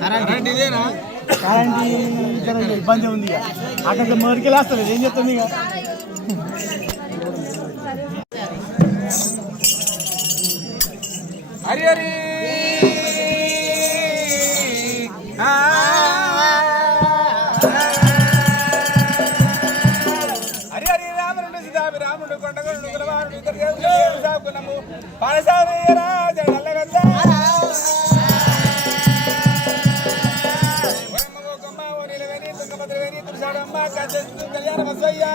Current ఇదేనా? Current ఇబ్బంది ఉంది. అక్కడ మొదటికి వేస్తుంది. ఏం చెప్తుంది ఇక హరి హరి హరి హరి రాముడు సీతామి రాముడు కొండగొండు గురవారుడు ఇద్దరు దేవుడు సాగుకున్నాము పాలసారి రాజల్లగద్దా కళ్యాణ బసయ్యా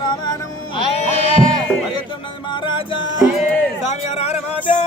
రామాయణం మహారాజా స్వామి రారమాదే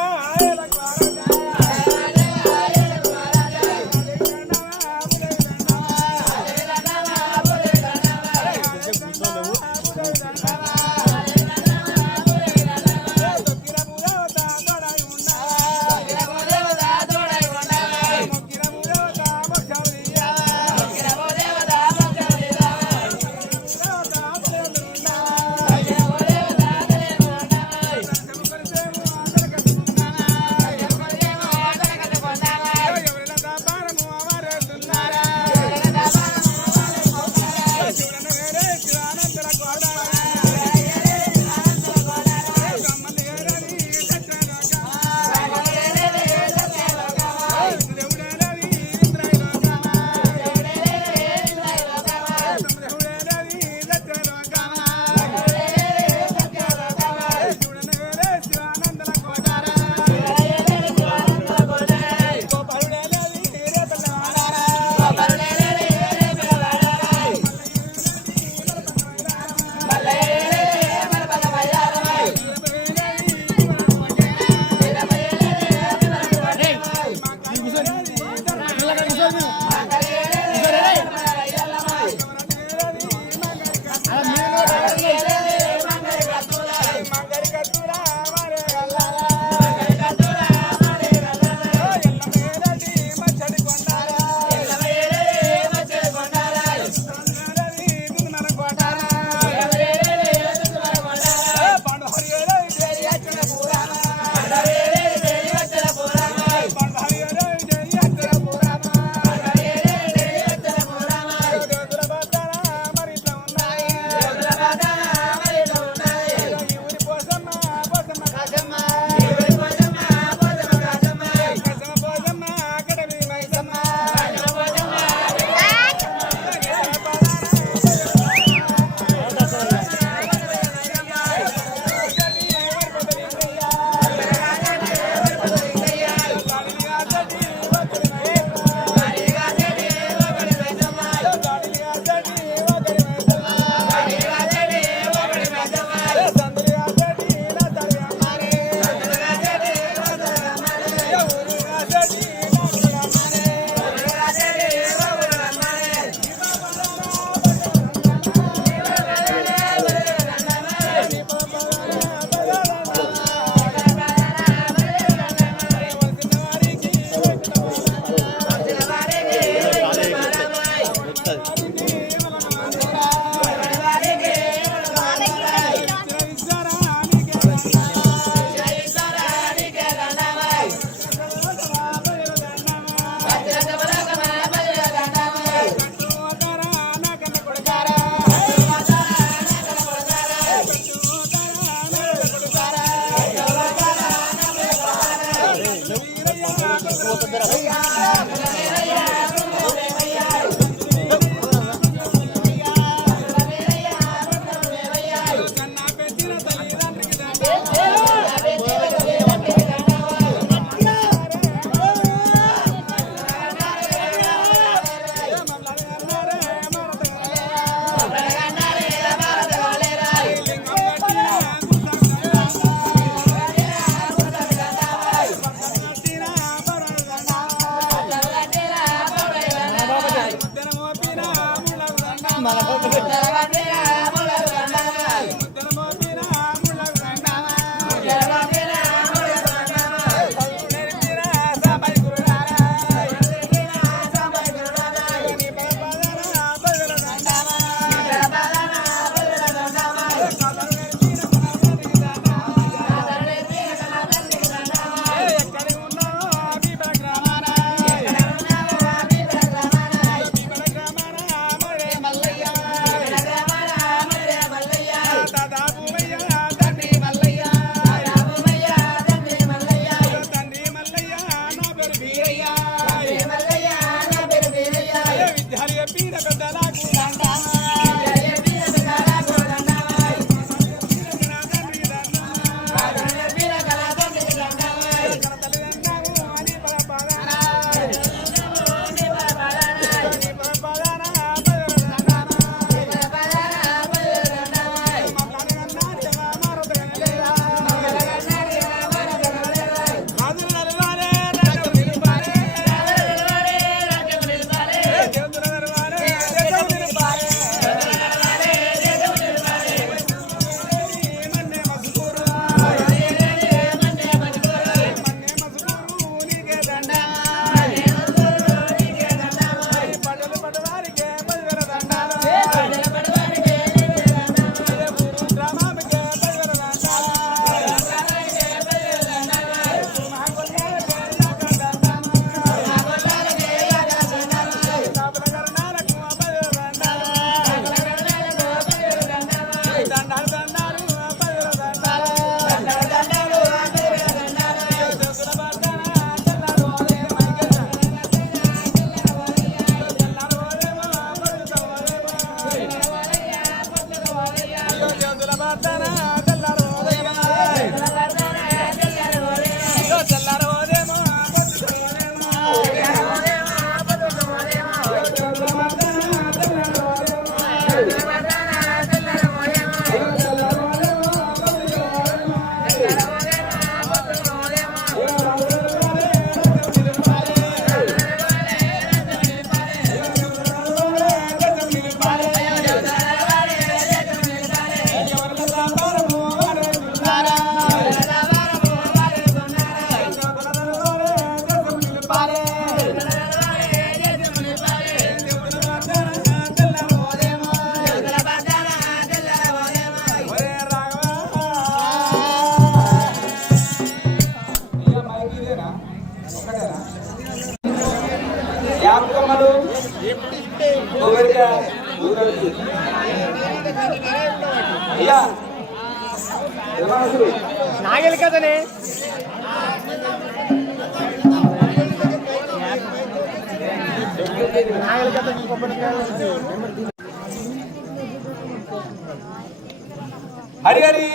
నాగలి కదనే నాగలి కథ హరి హరి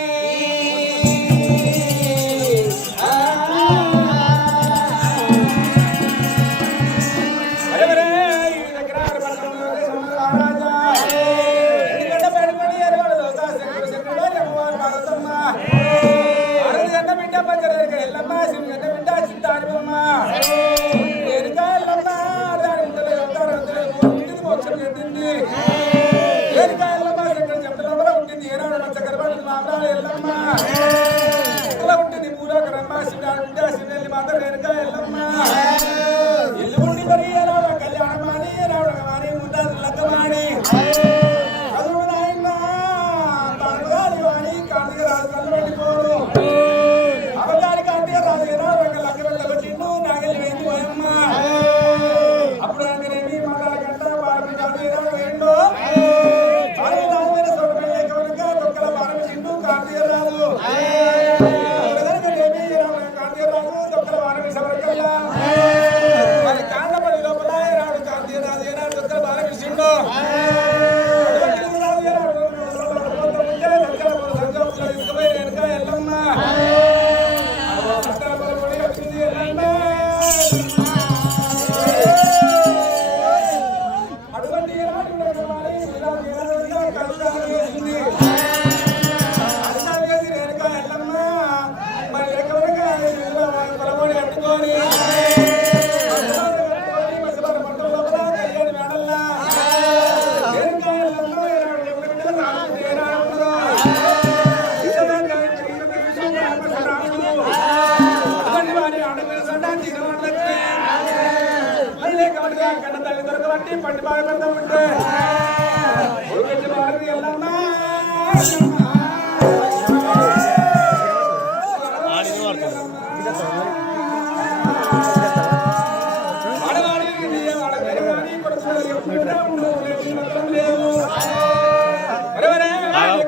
పండి బాగా పెడతా ఉంటే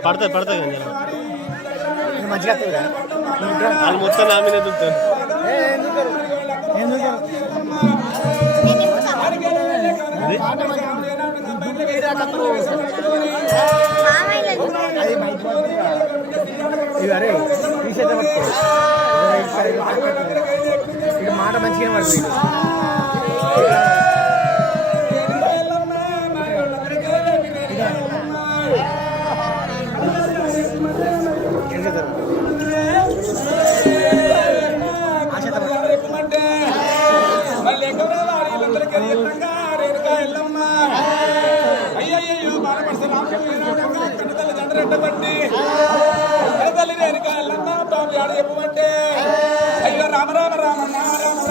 పడతాయి పడతాయి మంచిగా వాళ్ళు మొత్తం నా మీద దుక్కుతారు మాట మంచిగా పడుతుంది అయ్యయ్యో బాలపరశురాముడు కన్నతల్లి చంద్రెట్టబట్టి తల్లి రేణుకా ఎల్లమ్మ బాబు ఆడ చెప్పమంటే అయ్యో రామ రామ రామ రామ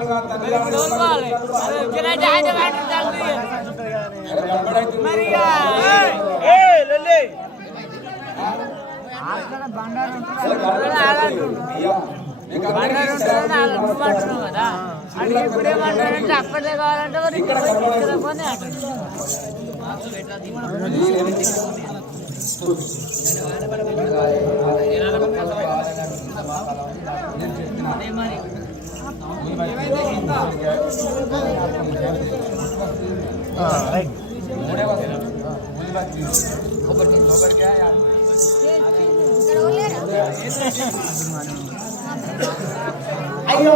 కదా అది ఇప్పుడేమంటారంటే అక్కడే కావాలంటే మరి ఇక్కడ అయ్యో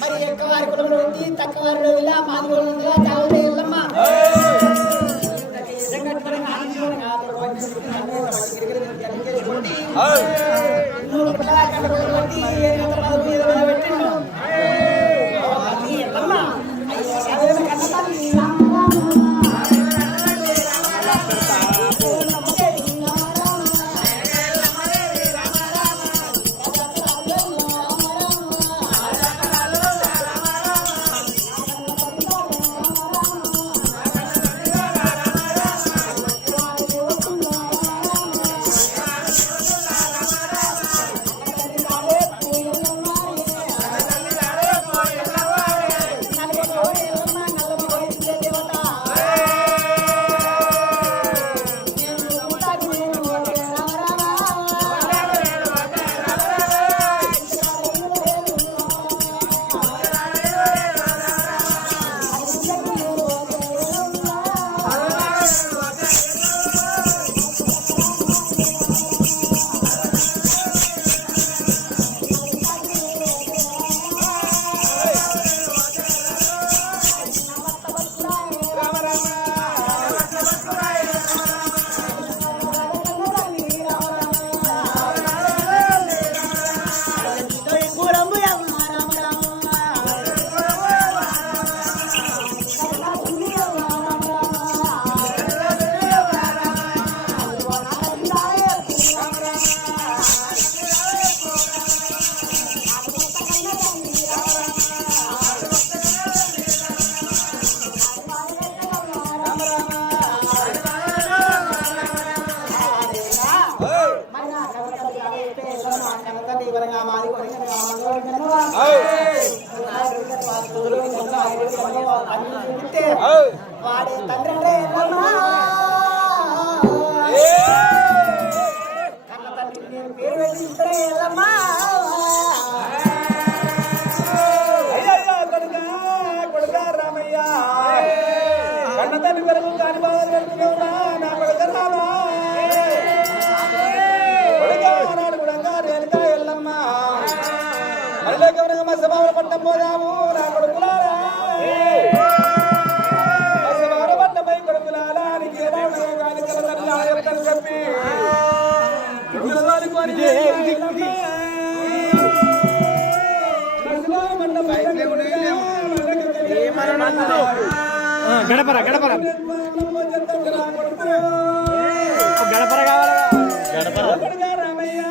మరి ఎక్కువ వారి కుటుంబంలో ఉంది తక్కువ వారిలో ఇలా మాది కూడా ఉందిలా చాలా వెళ్ళమ్మా వాడే తండ్రి కన్న తండ్రి నేను పేరు వేసి ఇద్దరే వెళ్ళమ్మా కొడుకా రామయ్య కన్న తండ్రి వరకు కాని బాధ నా కొడుక రామా పట్టం పోదాము నా కొడుకులారా పట్టమై కొడుకులారా చెప్పి గడపర గడపర గడపర కావాలా గడపర రామయ్య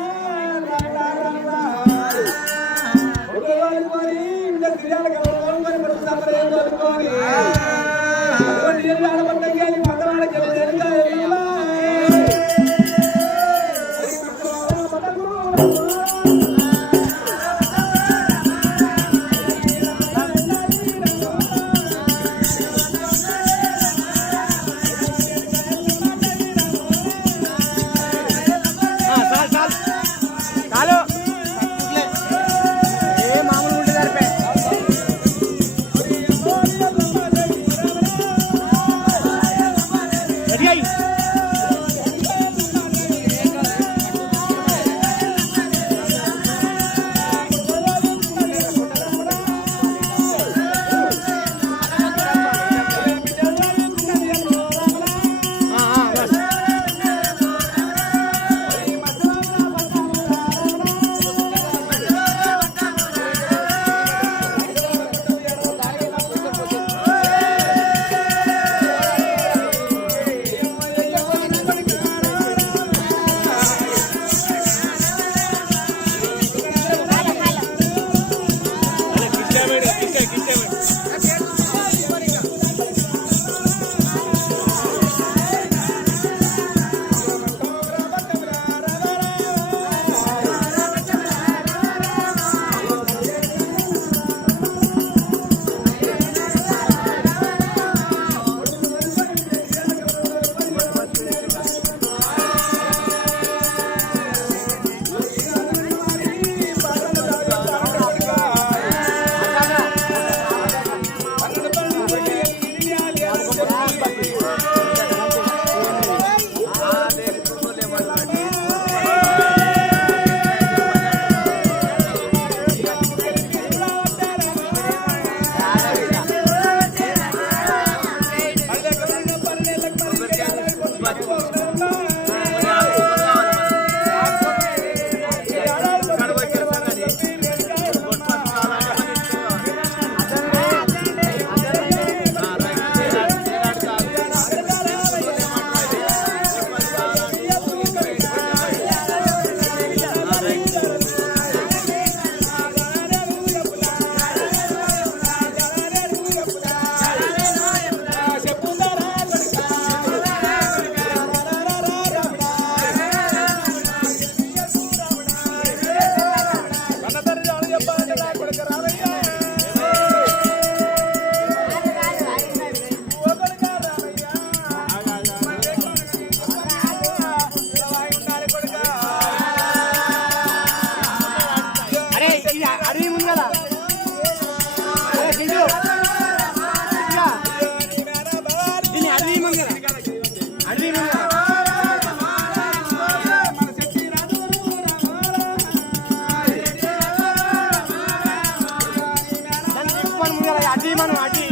అరే ఇది అడవి ముందు కదా అరే గింజు దీన్ని అడవి ముందు కదా అడవి ముందు కదా అడ్డీ మనం అడ్డీ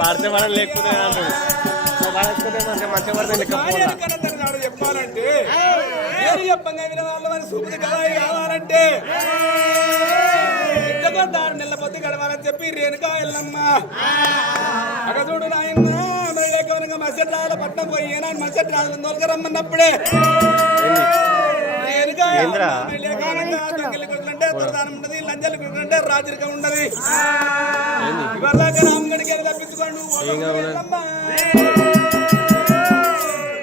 పాడితే మనం లేకపోతే అంటాడు పడకపోతే మంచిగా పడితే లేకపోతే చెప్పాలంటే ఏరి చెప్పంగా విన వాళ్ళ మన సూపుది కళాయి కావాలంటే ఇంతకో 6 నెలల పొద్దు గడవాలని చెప్పి రేణుకా ఎల్లమ్మ అక్కడ చూడు నాయన్న మరి లేకపోయినా మసెట్ రాజుల పట్నం పోయి ఏనాడు మసెట్ రాజుల దొలక రమ్మన్నప్పుడే రేణుకా అంటే దుర్దానం ఉండదు లంజలు అంటే రాజరికం ఉండదు ఇవాళ రామగడికి తప్పించుకోండి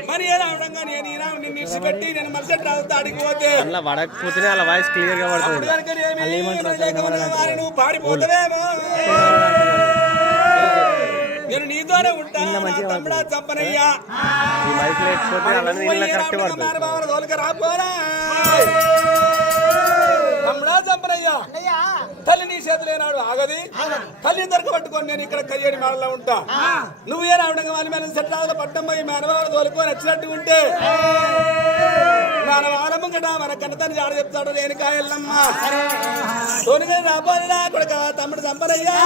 మరి ఏ రావడంగా నేను ఈ రాముని నిలిచిపెట్టి నేను మరుసటి రాజు తాడికి పోతే అలా పడకపోతేనే అలా వాయిస్ క్లియర్ గా పడుతుంది నువ్వు పాడిపోతావేమో నేను నీతోనే ఉంటాను తమ్ముడా చంపనయ్యా ఈ మైక్ లేకపోతే అలానే ఇలా కరెక్ట్ పడుతుంది తోలుక రాపోరా తమ్ముడా చంపనయ్యా తల్లి నీ చేతులేనాడు ఆగది తల్లి దొరక పట్టుకొని నేను ఇక్కడ కయ్యేడి మేడలో ఉంటా నువ్వే రావడంగా వాళ్ళ మీద సెట్రాజుల పట్టం పోయి మేనవాళ్ళు తోలుకొని వచ్చినట్టు ఉంటే మేనవారమ్మ గట మన కన్నతని జాడ చెప్తాడు నేను కాయల్లమ్మ తోలుగా రాపోరా కొడుక తమ్ముడు చంపనయ్యా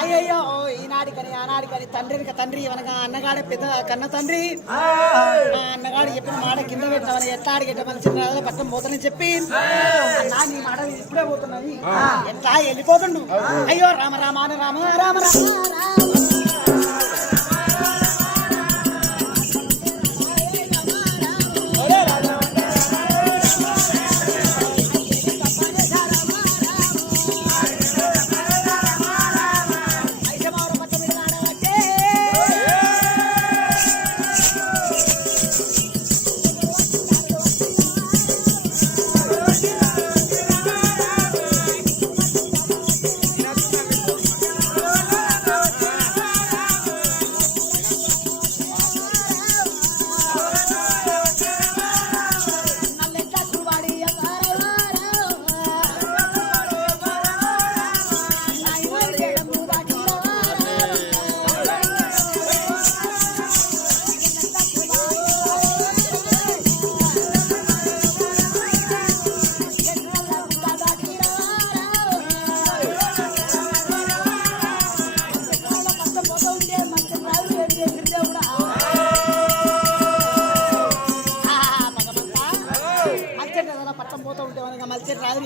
అయ్యయ్యో ఈనాడికని ఆనాడికని తండ్రికి తండ్రి అనగా అన్నగాడే పెద్ద కన్న తండ్రి అన్నగాడు చెప్పిన మాట కింద పెట్టినవని ఎట్లా అడిగేట మనిషి పట్టం పోతానని చెప్పి అన్నా నీ మాట ఇప్పుడే పోతున్నది ఎట్లా వెళ్ళిపోతుండు అయ్యో రామ రామ రామ రామ రామ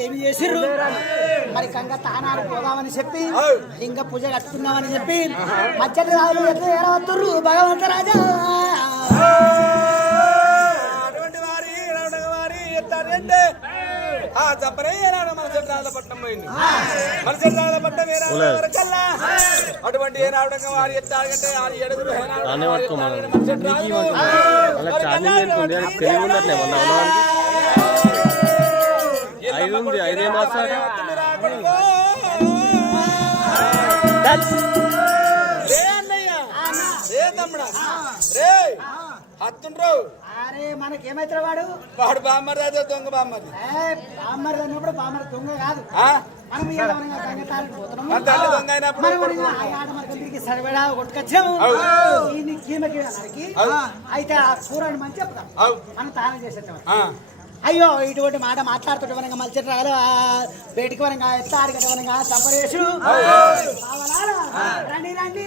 ఏమి చేసిర్రు మరి కంగ తానాలు పోదామని చెప్పి లింగ పూజ కట్టుకుందామని చెప్పి మచ్చటి రాజులు ఎట్లా ఏరవతుర్రు భగవంత రాజా అటువంటి వారి వారి ఎత్తారంటే ఆ జంపనే ఏనాడు మన చెట్రాజపట్నం పోయింది. మన చెట్రాజపట్నం వరకల్లా అటువంటి ఏనాడు వారి ఎత్తాడంటే వారి ఏడుగురు ఐదే మాసాలు హత్తుండ్రు. అరే మనకేమైతే వాడు వాడు బామ్మర్ అదే దొంగ బామ్మది. బామ్మర్ అన్నప్పుడు బామ్మర్ దొంగ కాదు. మనం మన తల్లి దొంగ అయినప్పుడు అయితే ఆ కూరని మంచి చెప్తాం మనం తానం చేసేటం. అయ్యో ఇటువంటి మాట మాట్లాడుతుంటే వనంగా మలిచి రాదు బయటికి వనంగా ఎత్త ఆడిగట వనంగా చంపరేసు రండి రండి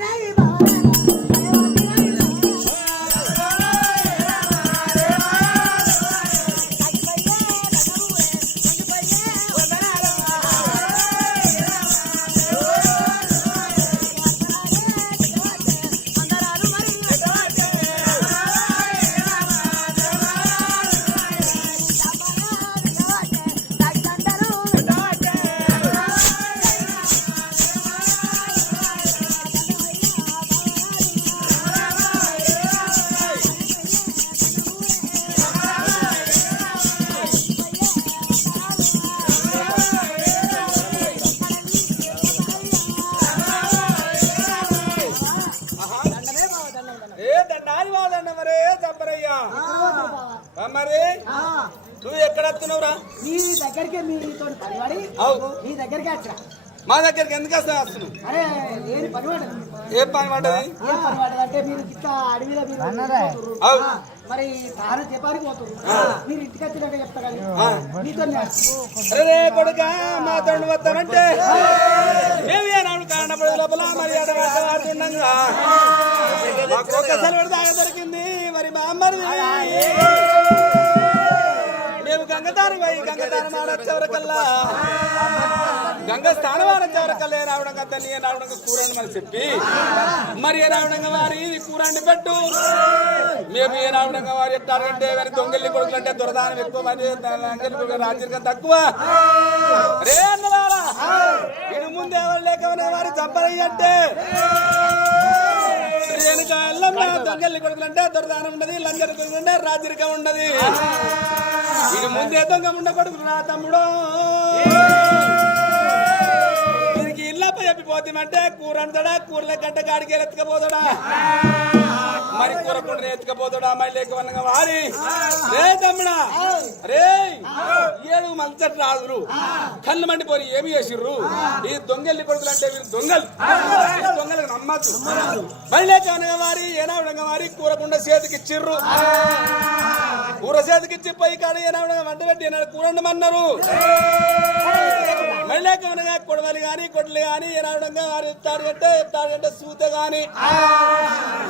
మరి నువ్వు ఎక్కడ వస్తున్నావురా? మీ దగ్గరికి మీతో పనివాడి మీ దగ్గరికి వచ్చా. మా దగ్గరికి ఎందుకు వస్తున్నావు? అరే ఏం పనివాడు? ఏం పని పడ్డది? ఏం పనివాడు అంటే మీరు ఇట్లా అడవిలో మరి తాను చెప్పానికి పోతుంది. మీరు ఇంటికి వచ్చినాక చెప్తా కానీ మీతో అరే కొడుక మాతో వస్తానంటే మేము ఏనాడు కారణపడి లోపల మరి ఆడుతుండగా మాకు ఒక సెలవు దాగా దొరికింది. మరి మా అమ్మది మేము గంగదారం పోయి గంగదారం ఆడొచ్చేవరకల్లా గంగ స్థానం ఆడొచ్చేవరకల్లా ఏ రావడంగా తల్లి ఏ రావడంగా కూరని మరి చెప్పి మరి ఏ రావడంగా వారి కూరని పెట్టు. మేము ఏ రావడంగా వారి ఎట్టాడంటే వారి దొంగల్లి కొడుకులు అంటే దురదానం ఎక్కువ మరి రాజ్యం తక్కువ. రే అన్నలారా ఇటు ముందు ఎవరు లేకపోయినా వారి చంపరయ్యంటే దొంగల్లి కొడుకులు అంటే దురదానం ఉండదు, లంజరి కొడుకులు అంటే రాజరికం ఉండదు. ఇది ముందే దొంగ ఉండ కొడుకులు రా తమ్ముడు. దీనికి ఇళ్ళపై చెప్పిపోతామంటే కూర అంటాడా కూరల గడ్డ కాడికి ఎత్తుకపోతాడా మరి కూరకుండా ఎత్తుకపోతాడా మళ్ళీ ఎక్కువగా వారి రే తమ్ముడా రే 7 మంచటి రాజులు కళ్ళు మండిపోయి ఏమి చేసిర్రు. ఈ దొంగల్ని కొడుకులు అంటే వీరు దొంగలు దొంగలకు నమ్మద్దు. మళ్ళీ ఎక్కువగా వారి ఏనావిడంగా వారి కూరకుండా చేతికి ఇచ్చిర్రు. కూర చేతికిచ్చి పై కాడ ఏనావిడంగా వంట పెట్టి ఏనాడు కూరండమన్నారు. మళ్ళీ ఎక్కువగా కొడవలి గాని కొడలు గాని ఏనావిడంగా వారు ఎత్తాడంటే సూత గాని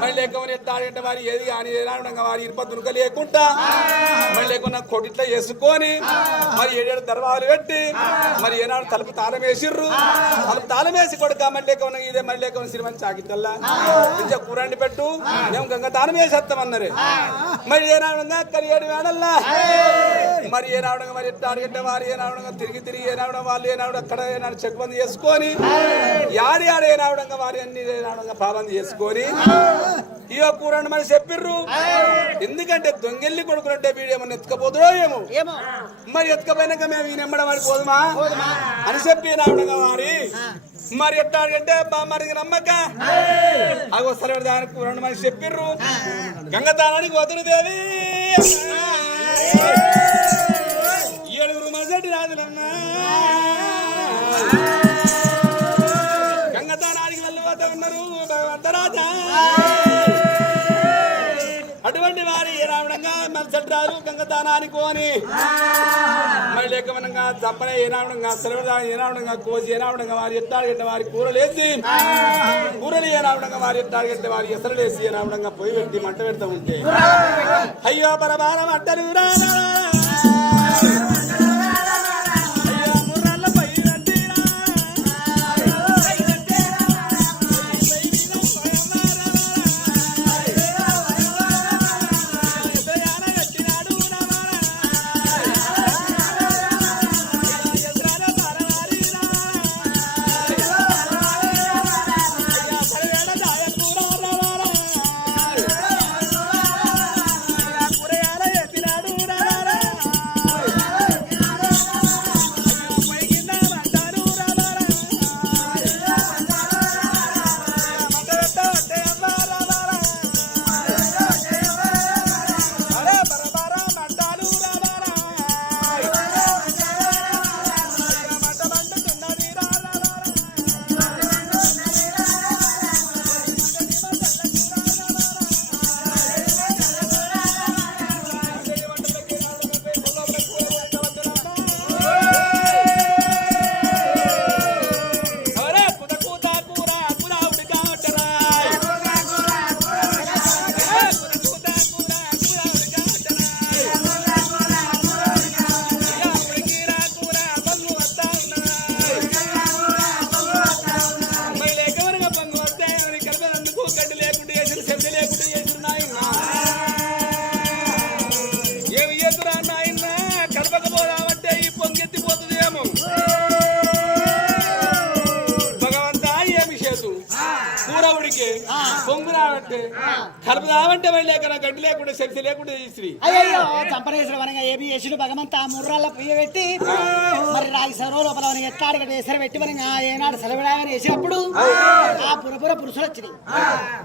మళ్ళీ ఎక్కువ ఎత్తాడంటే వారి ఏది కానీ ఏనావిడంగా వారి ఇరుప దునుక లేకుండా మళ్ళీ ఎక్కువ కొడిట్లా వేసుకొని మరి 7 దర్వాలు పెట్టి మరి ఏనాడు తలుపు తాళం వేసిర్రు. తలుపు తాళం వేసి కొడుక మళ్ళీ ఎక్కువ ఇదే మళ్ళీ ఎక్కువ సిరిమని చాకితల్లా ఇంకా కూరండి పెట్టు మేము గంగ తాళం వేసేస్తామన్నారు. మరి ఏనావిడంగా 7 వేడల్లా మరి ఏనావిడంగా మరి ఎట్టాడంటే వారు ఏనావిడంగా తిరిగి ఏనావిడం వాళ్ళు ఏనాడు అక్కడ ఏనాడు చెక్బంది చేసుకొని యాడి ఆడ ఏనావిడంగా వారి అన్ని ఏనావిడంగా పాబంది చేసుకొని ఇక కూరండి మరి చెప్పిర్రు. ఎందుకంటే దొంగెల్లి కొడుకులు అంటే వీడు ఏమన్నా ఎత్తుకపోతుడో ఏమో మరి ఎత్తుకపోయినాక మేము ఈ నెమ్మడం వాడి పోదుమా అని చెప్పి రావడంగా వారి మరి ఎట్టాడంటే మరికి నమ్మక అవి వస్తారు దానికి కూరండి మరి చెప్పిర్రు. గంగతానానికి వదులు దేవి 7 మసటి రాజులన్నా గంగతానానికి వెళ్ళిపోతా ఉన్నారు భగవంతరాజా. అటువంటి వారి రావడంగా మసటి రాజు గంగతానానికి పోని మరి లేకమనంగా చంపనే ఏనావడంగా సెలవుదా ఏనావడంగా కోసి ఏనావడంగా వారి ఎత్తాడుగట్ట వారి కూరలేసి కూరలు ఏనావడంగా వారి ఎత్తాడుగట్ట వారి ఎసరలేసి ఏనావడంగా పొయ్యి పెట్టి మంట పెడతా ఉంటే అయ్యో పరమానం అంటారు ఊరికి పొంగు రాబట్టే కలుపు రావంటే వెళ్ళి లేక గడ్డి లేకుండా సెరిసి లేకుండా తీసి అయ్యో చంపనేశ్వరం అనగా ఏమి చేసిన భగవంత మూర్రాళ్ళ పుయ్య పెట్టి మరి రాగి సరో లోపల ఎట్లాడగడ ఎసరు పెట్టి మనగా ఏనాడు సెలవుడాగానే వేసినప్పుడు ఆ పురుషులు వచ్చినాయి.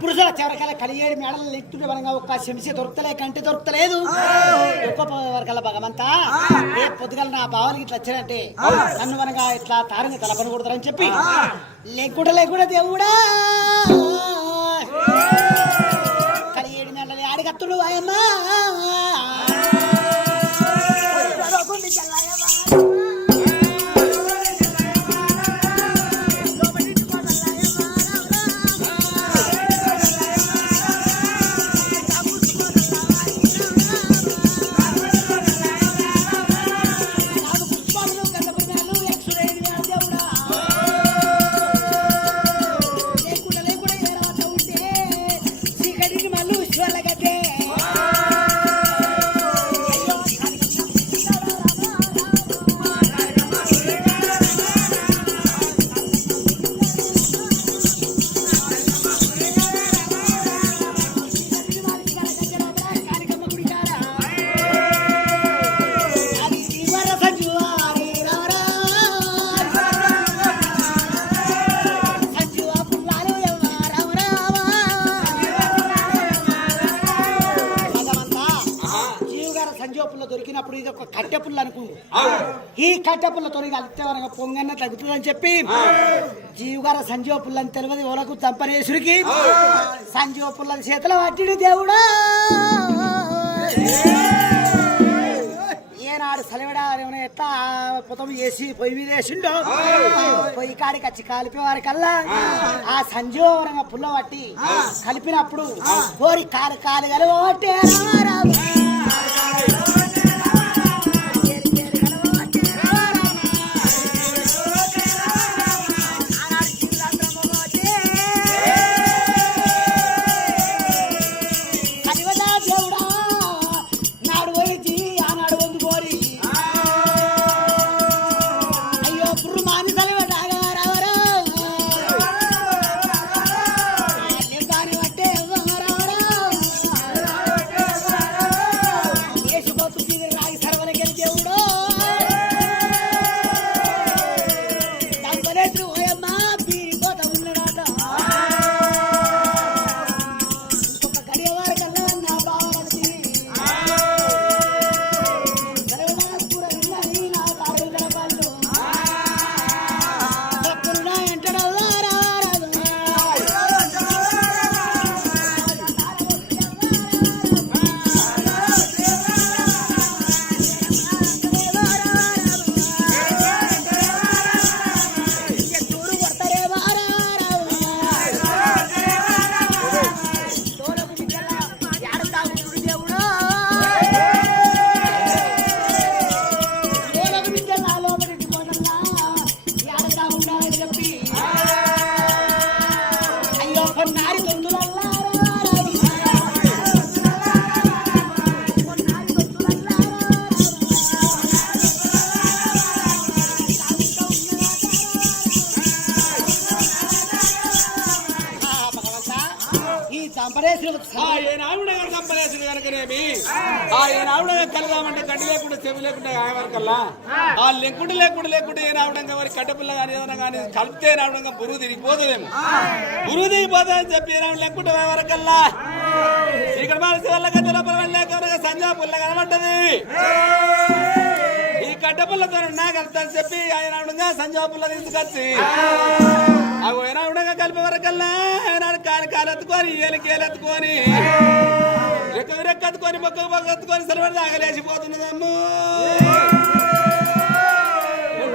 పురుషులు చివరికల్లా కలిగేడు మేడలు ఎత్తుంటే మనగా ఒక్క శంసి దొరుకుతలే కంటి దొరుకుతలేదు. ఒక్క వరకల్లా భగవంత ఏ పొద్దుగల నా భావాలకి ఇట్లా వచ్చినట్టే నన్ను మనగా ఇట్లా తారంగా తలపని కొడతారని చెప్పి లేకుండా దేవుడా కలిగేడు మేడలు ఆడిగత్తుడు ఆయమ్మా దొరికినప్పుడు ఇది ఒక కట్టె పుల్ల అనుకుంది. ఈ కట్టె పుల్లతో కలిస్తే వరకు పొంగన్న తగ్గుతుందని చెప్పి జీవు గారు సంజీవ పుల్లని తెలియదు ఓలకు తంపనేశ్వరికి సంజీవ పుల్లని చేతిలో పట్టిడు దేవుడా. ఏనాడు సలవిడా ఎట్లా పొతం వేసి పొయ్యి మీద వేసిండో పొయ్యి కాడికి వచ్చి కలిపే వారికల్లా ఆ సంజీవ పుల్ల పట్టి కలిపినప్పుడు కోరి కాలు కలవట్టే సంపరేసుడు కనుకనేమి ఏనావిడంగా కలదామంటే గడ్డి లేకుండా చెవి లేకుండా ఆయవరకల్లా ఆ లెంకుడు లేకుండా ఏనావిడంగా వారి కట్టపిల్ల కానీ ఏదైనా కానీ కలిపితే ఏనావిడంగా బురువు తిరిగిపోతుందేమో బురువు తిరిగిపోతుందని చెప్పి ఏనావిడ లెంకుంటే వరకల్లా ఇక్కడ మనిషి వల్ల గద్దెల సంజా పుల్ల కనబడ్డది. ఈ కట్టపుల్లతో నా కలుపుతాను చెప్పి ఆయన సంజా పుల్ల తీసుకొచ్చి అవి ఏనావిడంగా కలిపే వరకల్లా ఏనాడు కాలెత్తుకొని ఏలెత్తుకొని రెక్కెత్తుకొని మొక్కెత్తుకొని సెలవు దాగలేసిపోతున్నదమ్ము.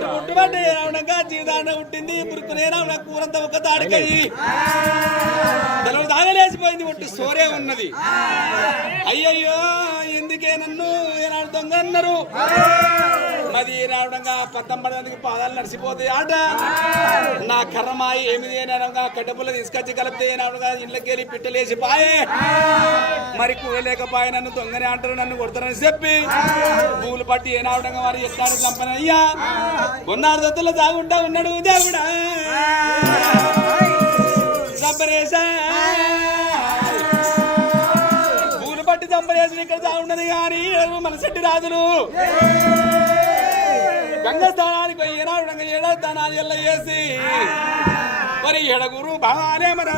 పుట్టుబట్టి ఏనావిడంగా జీవితాన్ని పుట్టింది పురుకుని ఏనావిడ కూరంతా ఒక తాడికయ్యి సెలవు దాగలేసిపోయింది. ఒట్టు సోరే ఉన్నది. అయ్యయ్యో ఎందుకే నన్ను ఏనాడు దొంగ అన్నారు. మరి రావడంగా పద్దం పడడానికి పాదాలు నడిచిపోతాయి ఆట. నా కర్రమాయి ఏమిది అనగా కట్టెపుల్ల తీసుకొచ్చి కలిపితే ఏనాడుగా ఇళ్ళకి వెళ్ళి పిట్టలేసి పాయే. మరి కూయలేకపోయి నన్ను దొంగనే అంటారు, నన్ను కొడతారని చెప్పి పూలు పట్టి ఏనావడంగా మరి ఎట్లాంటి చంపని అయ్యా కొన్నాడు దత్తులో సాగుంటా ఉన్నాడు దేవుడా. చంపరేశా మనిషి రాజులు గంగ స్థానానికి పోయి ఏనాడు ఏడాది స్థానాలు ఎల్ల చేసి మరి ఎడగురు బాగానే మరి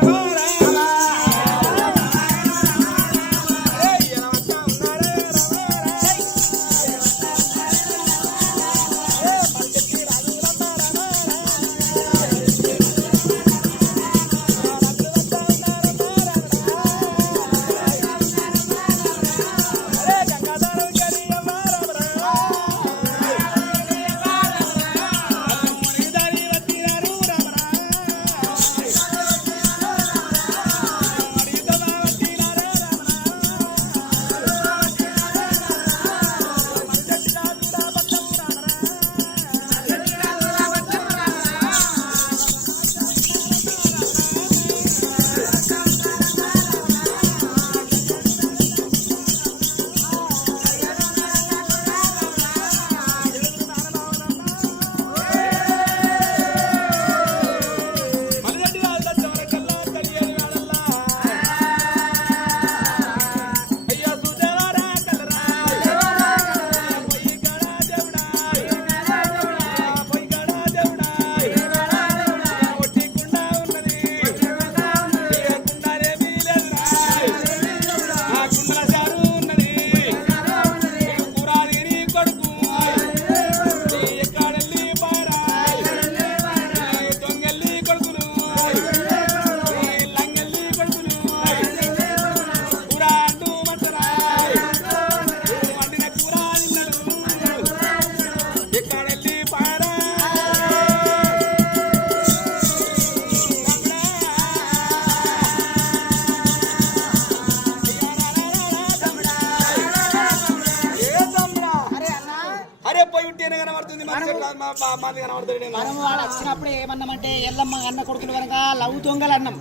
మనం వాడు వచ్చినప్పుడు ఏమన్నామంటే ఎల్లమ్మ అన్న కొడుకులు కనుక లవ్ దొంగలు అన్నాం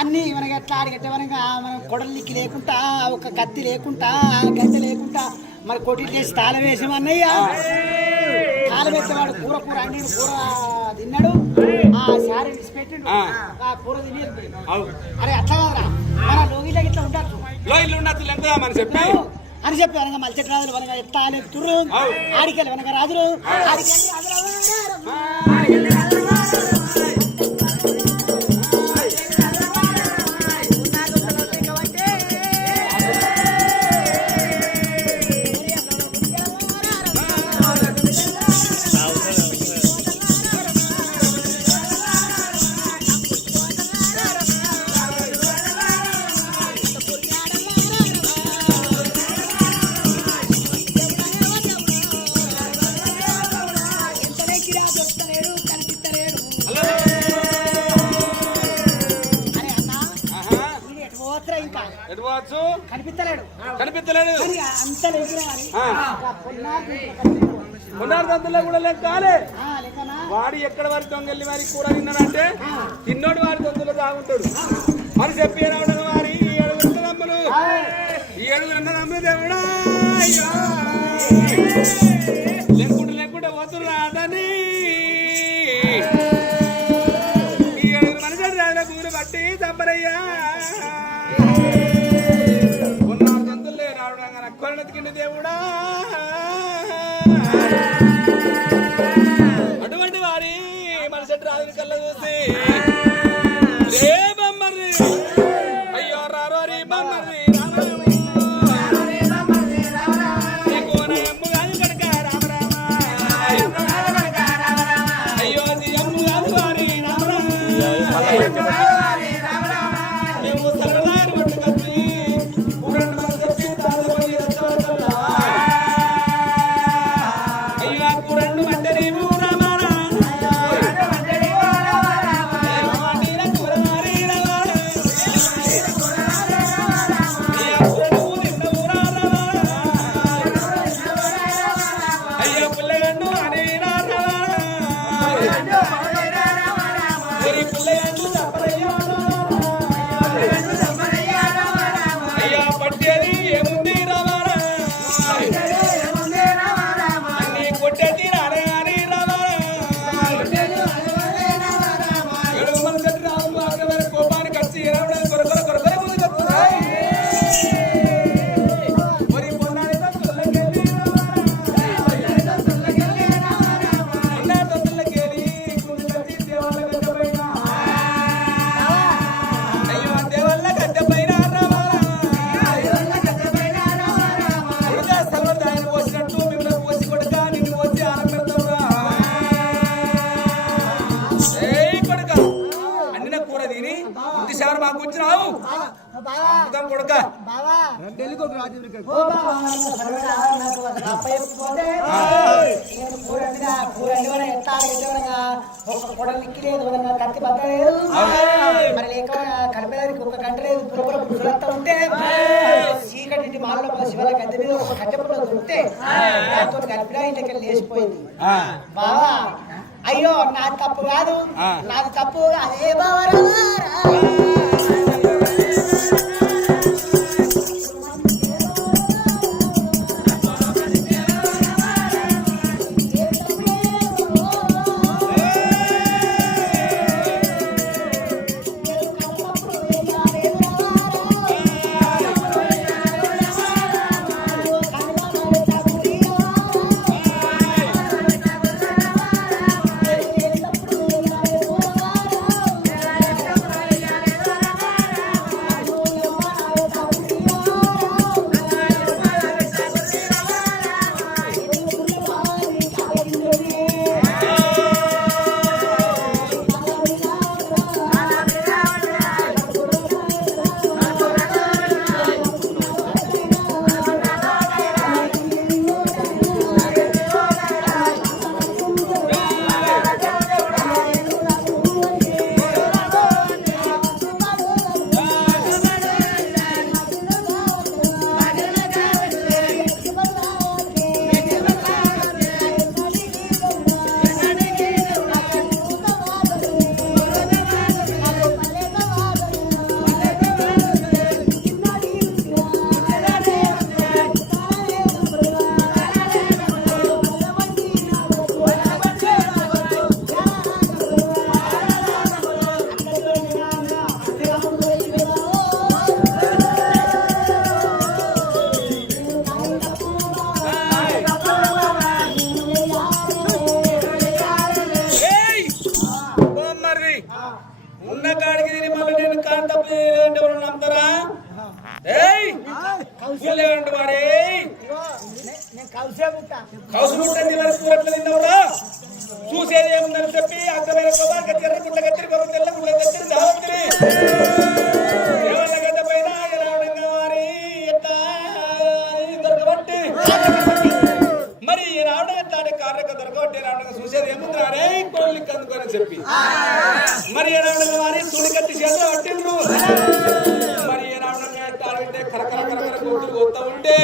అన్ని మనకి ఎట్లా అడిగట్టే కనుక మనం కొడలికి లేకుండా ఒక కత్తి లేకుండా గద్దె లేకుండా మరి కొట్టి చేసి తాళం వేసామన్నయ్య తాళం వేసేవాడు కూర కూర అన్ని కూర తిన్నాడు ఆ శారీ విడిచిపెట్టిండు ఆ కూర తినేది అరే అట్లా కాదురా మన లోగిలో ఇట్లా ఉంటారు అని చెప్పి వెనక మల్చెట్ రాజులు వెనక ఎట్లా తుర్రు ఆడికెళ్ళి వెనక రాజులు కనిపిస్తలేడు అంత పునర్దంతుల్లో కూడా లెక్కాలే వాడు ఎక్కడ వారి దొంగల్ని వారి కూర తిన్నాడంటే తిన్నోడు వారి దొంగలు తాగుంటాడు మరి చెప్పి రావడం వారి ఈ ఏడుగురు నమ్ములు ఈ ఏడుగురు నమ్ములు దేవుడా లేకుంటే పోతున్నాడని ఈ ఏడుగురు మనిషి రాజుల కూర బట్టి చంపరయ్యా దేవుడా అటువంటి వారి మనిషి రాజుల కళ్ళ చూసి రే బొమ్మర్రి అయ్యో రారో రీ బొమ్మర్రి అయ్యో అమ్ము కాదు వారి మేము సరదారు పట్టుకొచ్చి కూర ఏయ్ కొడుక అన్న కూర తిని ఇంటి సేవ మాకు వచ్చినావు అందుకని కొడుక బావా ఓ బావా నాకు అప్ప చెప్పుకోతే నేను కూర కూడా ఎత్తాడుగా ఒక కొడ నిక్కిలేదు కత్తి పట్టలేదు మరి లేక కలిపేదానికి ఒక గంట లేదు పురపుర పురుషులంతా ఉంటే చీకటి మాలలో శివల గద్దె మీద ఒక కట్టెపుడ దొరికితే దాంతో కలిపినా ఇంటికి లేచిపోయింది బావా అయ్యో నాది తప్పు కాదు నాది తప్పు అదే బావరా ఉన్న కాడికి తిని మళ్ళీ నేను కాని తప్పు ఎవరు నమ్ముతారా వాడే కౌసు ముట్టండి వరకు కూరట్లు తిన్నవరా చూసేది ఏముందని చెప్పి అర్థమైన కొబ్బరి కత్తిరి గుడ్ల కత్తిరి కొబ్బరి తెల్ల గుడ్ల కత్తిరి దావత్తిరి ఎవరి గడ్డ పైన రావడంగా వారి ఎట్లా దొరకబట్టి మరి రావడం ఎట్లా అంటే కార్యక దొరకబట్టి రావడం చూసేది ఏముందిరా రే కోళ్ళి కందుకొని చెప్పి మరి రావడంగా వారి సుడి కత్తి చేతిలో పట్టిండ్రు మరి రావడంగా ఎట్టాలంటే కరకర కరకర కూతురు కొత్త ఉంటే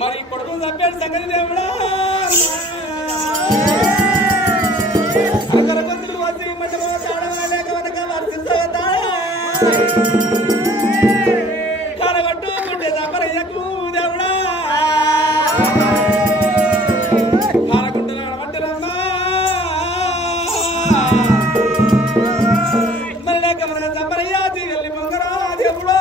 మరి కొడుకుని చంపాడు సంగతి దేవుడా కరకర కొద్దులు వచ్చి మధ్యలో కావడం లేక వనక వర్తించగదా కరగట్టుకుంటే చంపరయ్యకు దేవుడా కారకుంటున్నాడు వంటరమ్మా మరి లేక మన చంపరయ్యా వెళ్ళి పొంగరా దేవుడా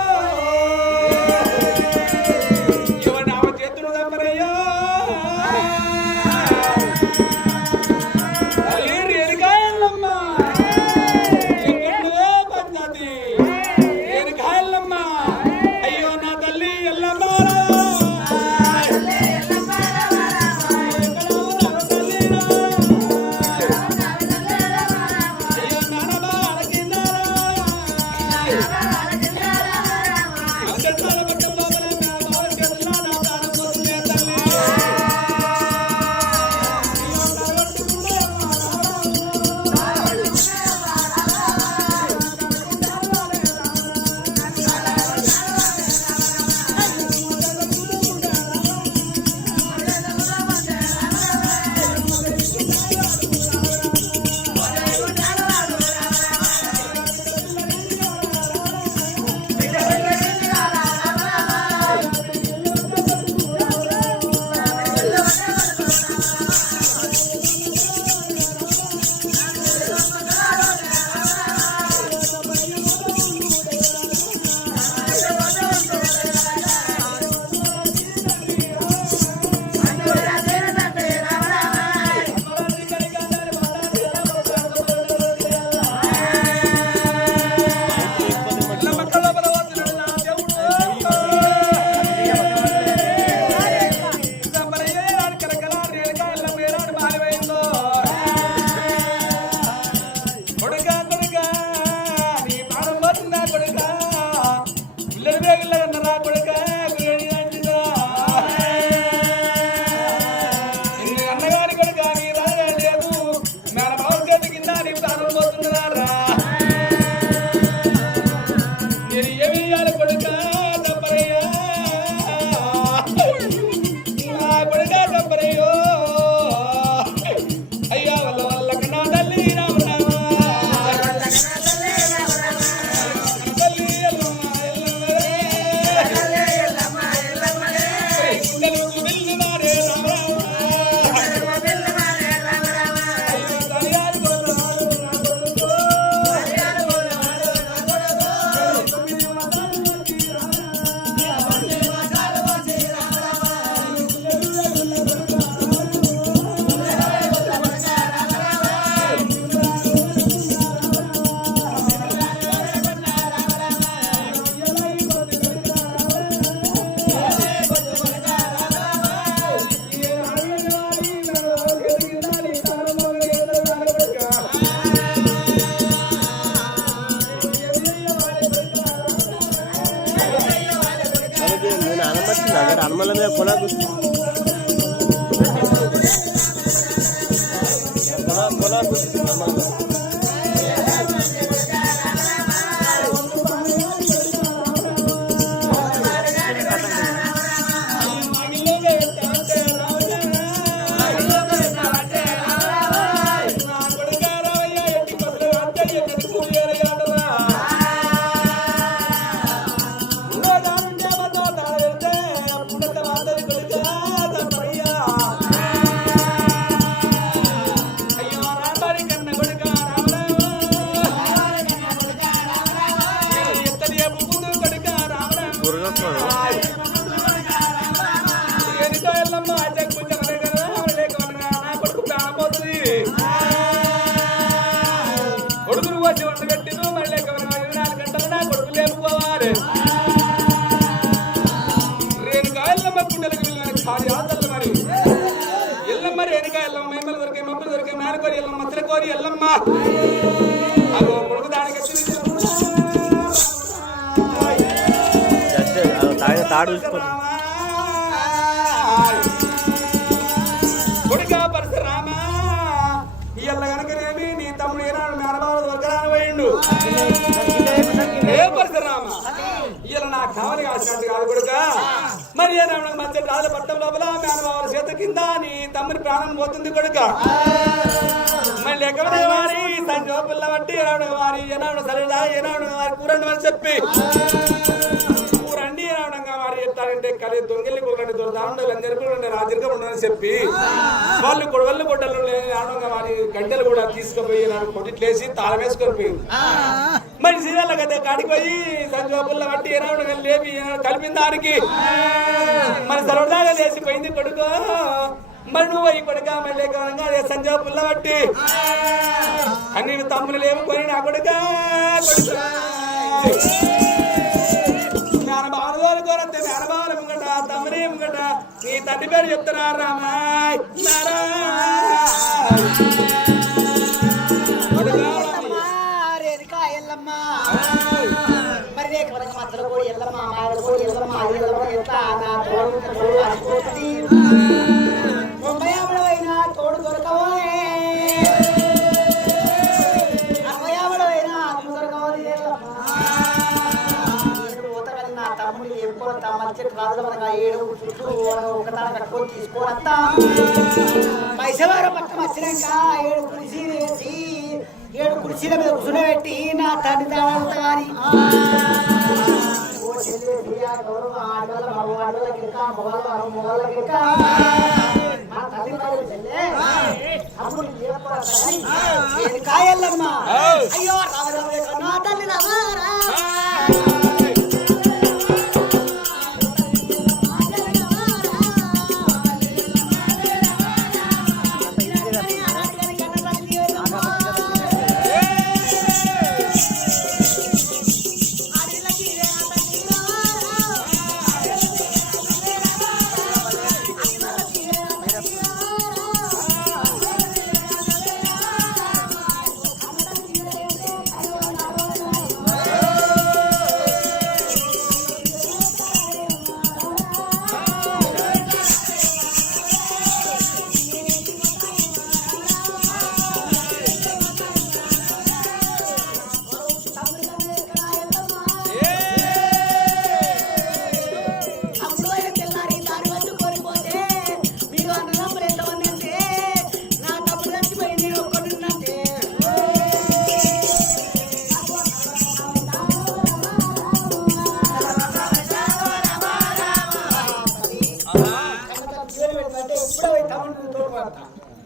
మర్మల మీద పొలకు కొడుకులు వచ్చి వంట పెట్టిను మళ్ళీ 24 గంటలు నా కొడుకు లేపుకోవాలి రేణుకా ఎల్లమ్మ గుండెలకు వెళ్ళిన ఖాళీ ఆతలు మరి ఎల్లమ్మ రేణుకా ఎల్లమ్మ మేమలు దొరికే మమ్మలు దొరికే మేనకోరి ఎల్లమ్మ మచ్చల కోరి ఎల్లమ్మ అదో కొడుకు దానికి తాడు కొడుక పరశురామ ఇయ్యల్ల కనుకనేమి నీ తమ్ముడు ఏనాడు మేనబావ దొరకరాని పోయిండు ఏ పరశురామ ఇయ్యల నాకు కావాలి కాసినట్టు కాదు కొడుక మరి ఏనాడు మంచి రాజుల పట్టం లోపల మేనబావుల చేత కింద నీ తమ్ముని ప్రాణం పోతుంది కొడుక మళ్ళీ ఎక్కడ వారి సంజో పిల్ల బట్టి ఏనాడు వారి ఏనాడు సరేనా ఏనాడు వారి కూరండి అని చెప్పి కూరండి ఏనాడంగా వారి ఎత్తారంటే కలి దొంగలి కూరండి దొరదాండు లంజరి కూరండి రాజరిగా ఉండని చెప్పి వాళ్ళు గొడవలు గొడ్డలు ఆడంగా వారి గంటలు కూడా తీసుకుపోయి నాడు కొట్టిట్లేసి తాళం వేసుకొని పోయి మరి సీజన్ల కదా కాడికి పోయి సంజోపుల్ల బట్టి ఏనాడు లేపి కలిపిన దానికి మరి సరదాగా లేచిపోయింది కొడుకు మరి నువ్వు అయ్యి కొడుక మళ్ళీ గౌరంగా అదే సంజయ్ పుల్ల బట్టి అన్ని తమ్ములు లేవుకొని నా కొడుక మేనబావలు కోరంతే మేనబావల ముంగట తమ్ముని ముంగట నీ తండ్రి పేరు చెప్తున్నా రామాయ్ మరి రేఖ మాత్రం కూడా ఎల్లమ్మ మాయలు ఎల్లమ్మ ఎట్లా ముంబై అయినా తోడు దొరకవాలి అమ్మయావడైనా అమ్మ దొరకవాలి నా తమ్ముడు ఎప్పుడు మంచి రాజుల మనకు 7 చుట్టూ ఒక తాళ కట్టుకొని తీసుకోవద్దా మైసవారం పట్టం వచ్చినాక 7 కుర్చీలు వేసి 7 కుర్చీల మీద కూర్చుని నా తండ్రి తాళంత కానీ కాయల్లమ్మా అయ్యో నా తల్లి రామారా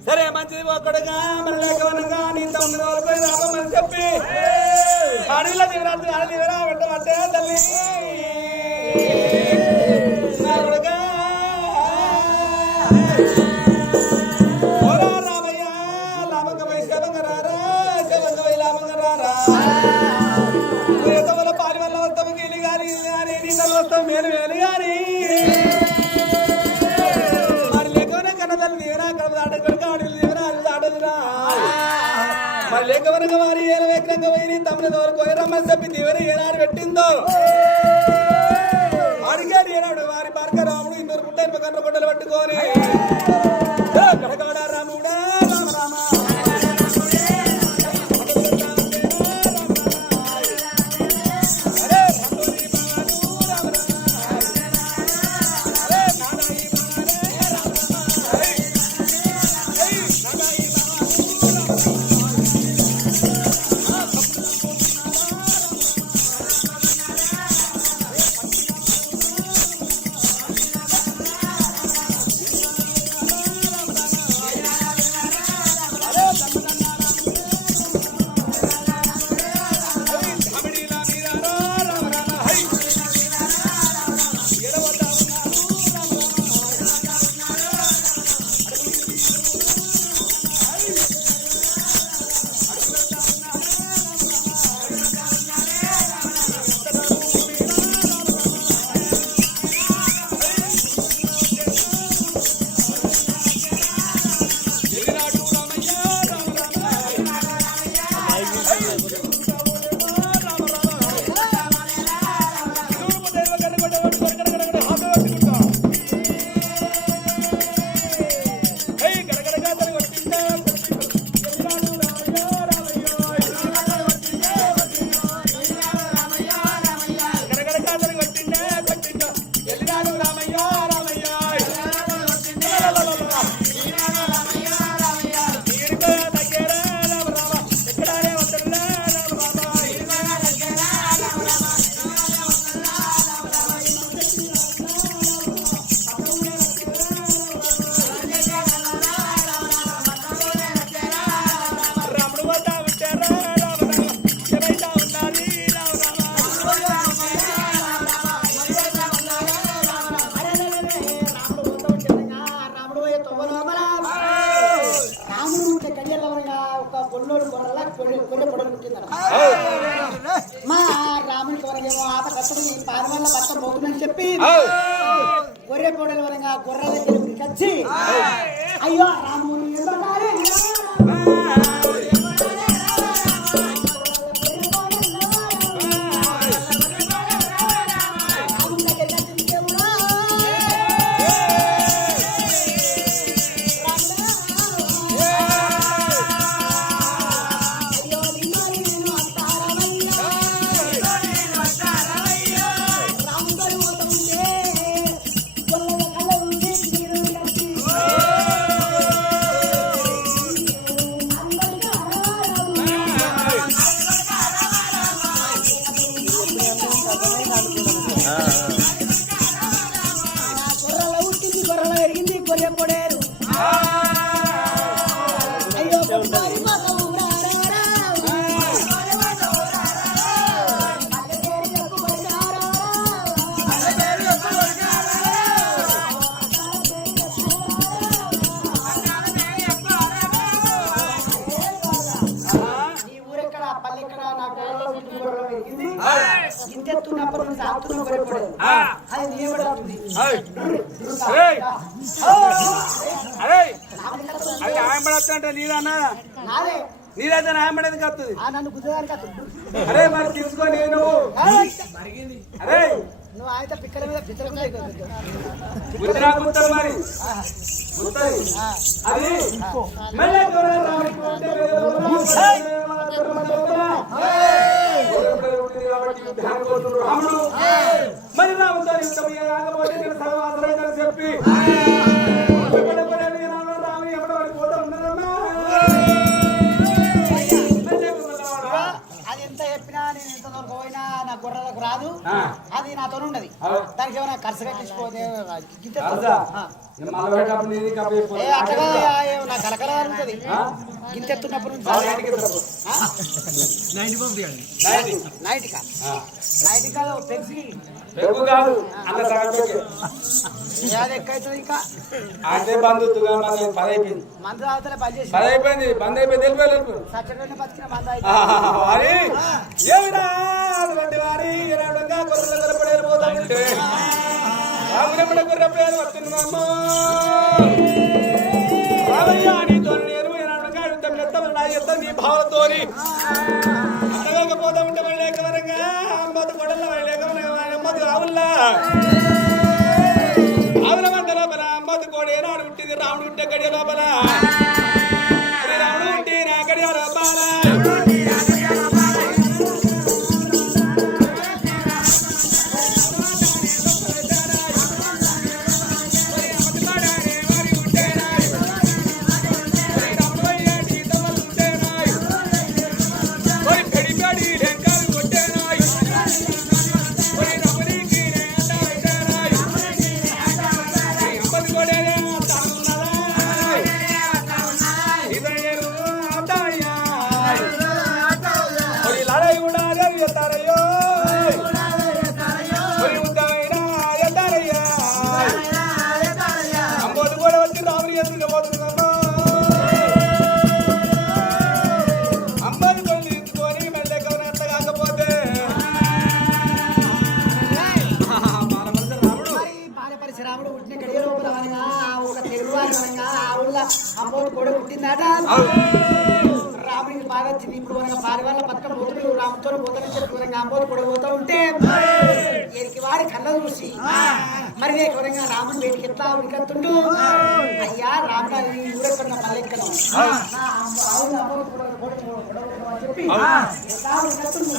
సరే మంచిది ఒక్కడుగా మళ్ళీగా నీ తమ్ముడు వాళ్ళపై రామని చెప్పి అడవిలో దిగరాత్రి అడవి దిగరా పెట్టమంటే తల్లి రామయ్య లాభంగా పోయి శవంగా రారా శవంగా పోయి లాభంగా రారా పాలి వల్ల వస్తాము గీలి గాని నీళ్ళ వస్తాం మేలు మేలు గాని మరి లేకవనగా వారి ఏల వేగంగా పోయి తమ్ముని దోరకు రమ్మని చెప్పి తీవరి ఏనాడు పెట్టిందో అడిగాడు ఏనాడు వారి భార్గ రాముడు ఇద్దరు పుట్ట కన్ను గొడ్డలు పట్టుకొని గడగడ రాముడా రామ రామ మా రాముని కొరగేమో ఆప కట్టడం ఈ పాని వల్ల బట్టం పోతుందని చెప్పి గొర్రె పొడల వరంగా గొర్రె దగ్గరికి వచ్చి అయ్యో రాముని ఇంతెత్తున్నప్పుడు ఆపుతున్న భయపడదు అది నియమడుతుంది అది ఆయపడతా నీదన్నా నీదైతే ఆయపడేది కత్తుంది నన్ను గుద్దడానికి అరే మరి తీసుకో నేను అరే నువ్వు ఆయన పిక్కల మీద పిచ్చలు గుర్తురా గుర్తారు మరి అది మళ్ళీ మరి రాముతారు చెప్పి రాము ఎవడ పోతా ఉన్నారమ్మా అది ఎంత చెప్పినా నేను ఎంత దూరం పోయినా నా గొర్రెలకు రాదు అది నాతో ఉండదు దానికి ఏమైనా ఖర్చు కట్టించుకోతే అట్లా నా కలకల ఉంటుంది గింతెత్తున్నప్పుడు నైట్ కాదు పెంచి అది ఎక్కవుతుంది ఇంకా అదే బంధుత్తుగా పది అయిపోయింది మందు అవతలే బంద్ చేసి పది అయిపోయింది బంద్ అయిపోయింది వెళ్ళిపోయారు సచ్చడనే బతికిన మందు వారి ఏమిరా అటువంటి వారి ఏనాడుగా గొర్రెల గొర్రెపడేరు పోతా ఉంటే రామునప్పుడు గొర్రెపడేరు వస్తున్నామ్మా రామయ్య నీతో నేను ఏనాడుగా యుద్ధం ఎత్తాను నా యుద్ధం నీ భావనతోని అడగకపోతా ఉంటే మళ్ళీ ఎక్కవరంగా అమ్మతో గొడవల మళ్ళీ ఎక్కవరంగా అమ్మతో రావుల్లా గడియ లోపల శ్రీరాముడు ఉంటే నా గడియ లోపల అమ్మోడు కూడా పుట్టిందట రాముడికి బాగా వచ్చింది. ఇప్పుడు పారి వాళ్ళ పక్కన పోతుడు రాముతో పోతానని చెప్పి అమ్మోడు కూడా పోతా ఉంటే వీరికి వాడి కళ్ళ చూసి మరి నేను రాముని బయటికి ఎట్లా ఉడికత్తుండు అయ్యా రాముడు ఊరెక్కడ మల్లెక్కను చెప్పి ఎట్లా ఉడికత్తుండు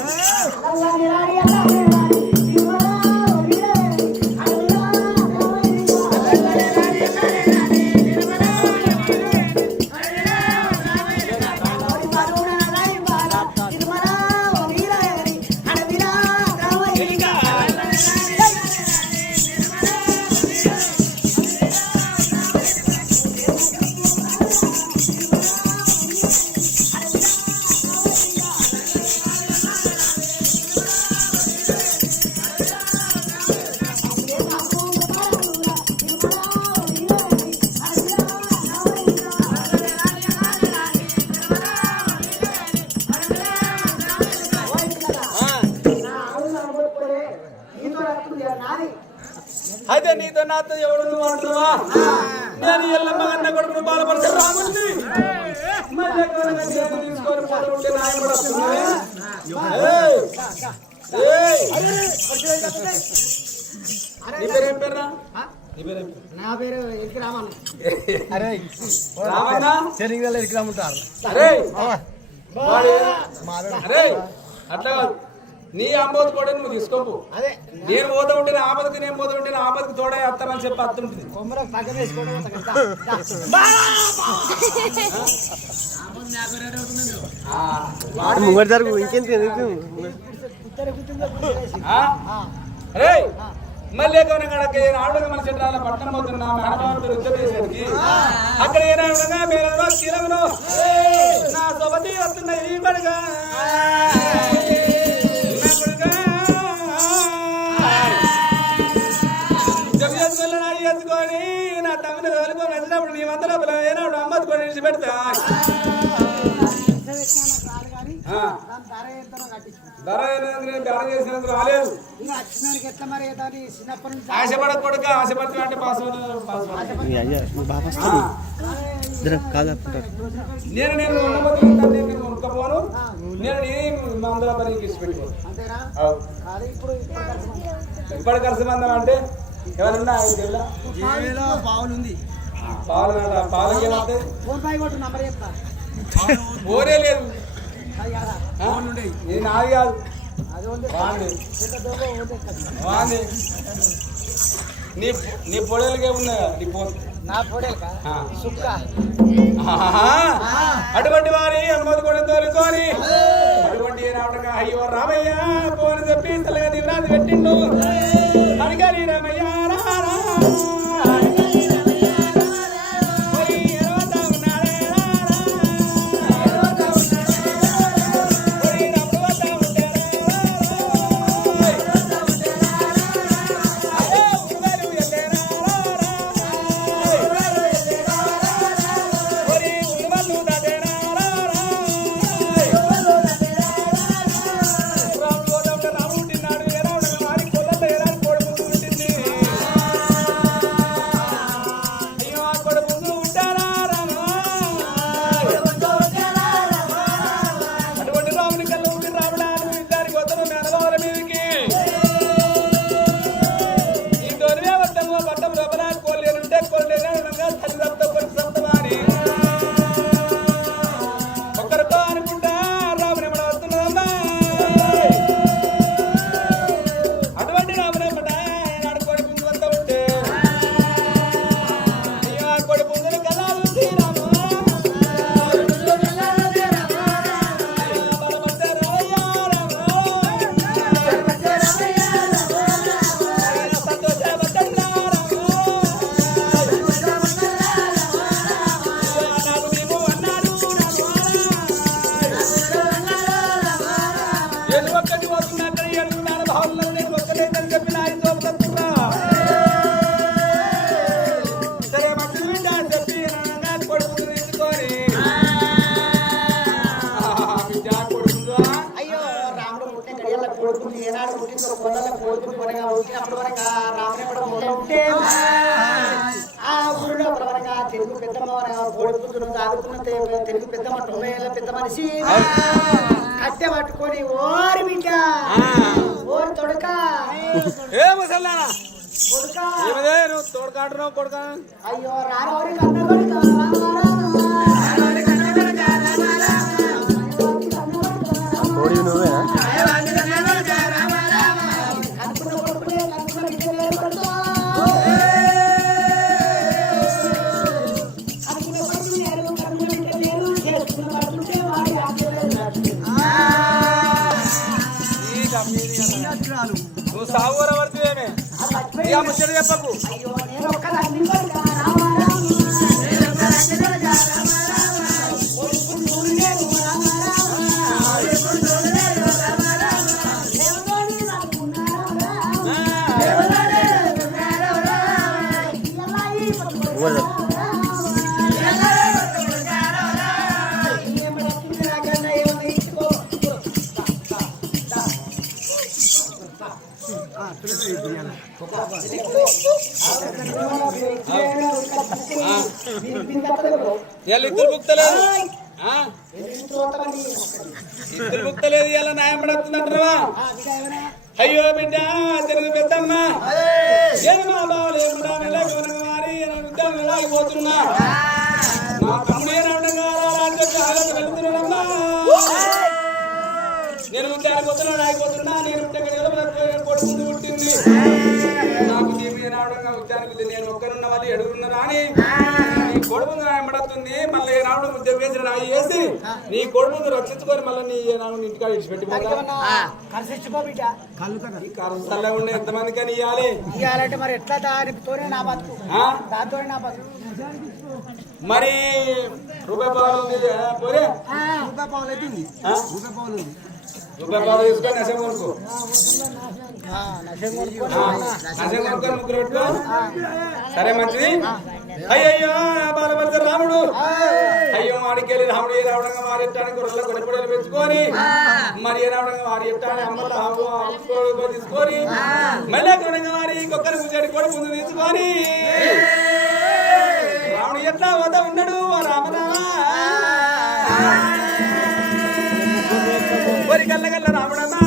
అయితే నీతో నాతో ఎవడు నువ్వు అంటున్నావా? నేను ఎల్లమ్మ కన్నా కొడుకును బాలపరిచే రాముడిని తీసుకొని పోతుంటే నీ పేరేం పేర్రా? నా పేరు ఎరికి రామన్న. అరే రామన్నా శనిగల ఎరికిరామంటారు. అరే అరే అట్లా కాదు, నీ ఆంబోతు కూడా నువ్వు తీసుకోపు. అదే నేను పోతా ఉంటే నా ఆపదకి నేను పోతా ఉంటే నా ఆపదకి తోడే అత్తమని చెప్పి అత్తుంటుంది. కొమ్మరకు పక్కన వేసుకోవడం ముంగడు జరుగు ఇంకెంత అరే మళ్ళీ ఆవిడగా మన చిత్రాల పట్టణం పోతున్నా మేనబాబు యుద్ధం చేసేది అక్కడ ఏనాడుగా మీరు కీలమును నా సొబతి వస్తున్న ఈ పడుగా ఎత్తుకొని నా తమ్ముని తోలుకొని వచ్చినప్పుడు నీ వంద రూపాయలు ఏనాడు అమ్మది కూడా నిలిచి పెడతా. ధర ధర చేసినందుకు రాలేదు. ఆశపడక కొడుక ఆశపడుతున్నా అంటే నేను నేను ఉడకపోను. నేను వందల పనికి ఇచ్చి పెట్టుకోను. ఇప్పుడు కలిసి మందం అంటే ఎవరన్నా బాగుంది పాలు ఓరే లేదు నేను నాది కాదు వాంది నీ నీ పొడేలకే ఉన్నాయా నీ నా పొడేలకా సుక్క అటువంటి వారి అనుమతి కూడా తోలుకొని అటువంటి రావటంగా అయ్యో రామయ్య పోని చెప్పి తెల్లగా దివరాజు పెట్టిండు అడిగారి రామయ్య ఏనాడు పుట్టిందో కొండల కోరుకుని వరగా వచ్చినప్పుడు వరగా రామనే కూడా మొదలు ఉంటే ఆ ఊరిలో వరగా తెలుగు పెద్దమ్మ వరగా కోడుకుతున్న ఆడుకున్న తెలుగు పెద్దమ్మ 90 ఏళ్ళ పెద్ద మనిషి కట్టె పట్టుకొని ఓరి బిడ్డ ఓరి తొడక ఏ ముసల్లానా కొడుక ఏమదే నువ్వు తోడుకాడున్నావు కొడుకా అయ్యో రారోరి కన్న కొడుక తోడి నువ్వేనా నువ్వు సాగుర పడుతుందేమే ఇక ముచ్చట చెప్పకు అయ్యో నేను ఒక్కదాన్ని ఇద్దరు బుక్తలేదు ఇద్దరు బుక్తలేదు ఇలా న్యాయం పడుతుందంటారా అయ్యో బిడ్డ తెలుగు పెద్దమ్మ ఏమా బావలు ఏమన్నా వెళ్ళకపోతున్నా మా తమ్ముడు వెళ్తున్నాడమ్మా నేను ముందు ఆగిపోతున్నా ఆగిపోతున్నా నేను కొడుకుంది పుట్టింది నాకు దీని రావడంగా ఉద్యానికి నేను ఒక్కరున్న వాళ్ళు ఎడుగున్నారా అని నీ కొడుకు ఎంబడుతుంది మళ్ళీ రావడం ఉద్యోగం వేసి రాయి వేసి నీ కొడుకు రక్షించుకొని మళ్ళీ నీ రావడం ఇంటికాడ కరసల్లా ఉండే ఎంతమంది కానీ ఇవ్వాలి ఇవ్వాలంటే మరి ఎట్లా దానితోనే నా బతుకు దాంతోనే నా బతుకు మరి రూపాయి పాలు ఉంది పోరే రూపాయి పావులు అయితే ఉంది రూపాయి పావులు ఉంది రూపాయి పాలు తీసుకొని నశం కొనుక్కో నశం కొనుక్కొని ముగ్గురు పెట్టుకో సరే మంచిది అయ్యయ్యో బాలభద్ర రాముడు అయ్యో వాడికెళ్ళి రాముడు ఏ రావడంగా వారి ఎట్టానికి గొర్రెల కొనపడలు పెంచుకొని మరి ఏ రావడంగా వారి ఎట్టాన్ని అమ్మలు తీసుకొని మళ్ళీ కొనగా వారి ఇంకొకరి కూర్చొని కూడా ముందు తీసుకొని రాముడు ఎట్లా పోతా ఉన్నాడు రామరా వరి గల్ల గల్ల రాముడన్నా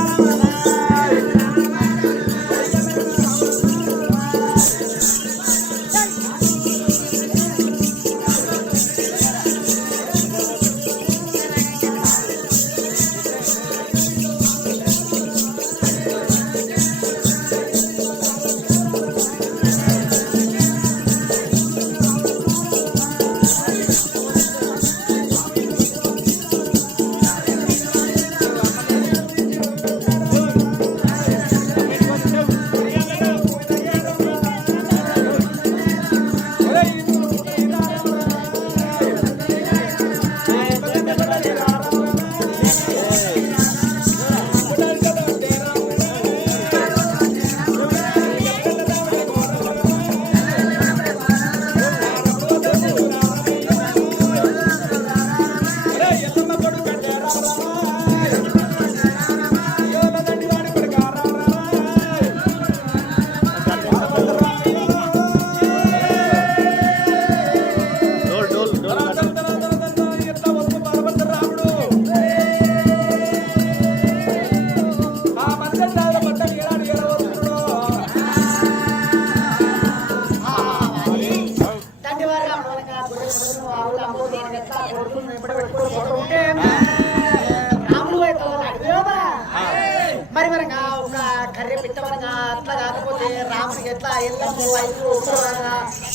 మరి మరంగా ఒక కర్రె పిట్టవరంగా అట్లా కాకపోతే రాముడికి ఎట్లా ఎల్లమ్మ ఐదు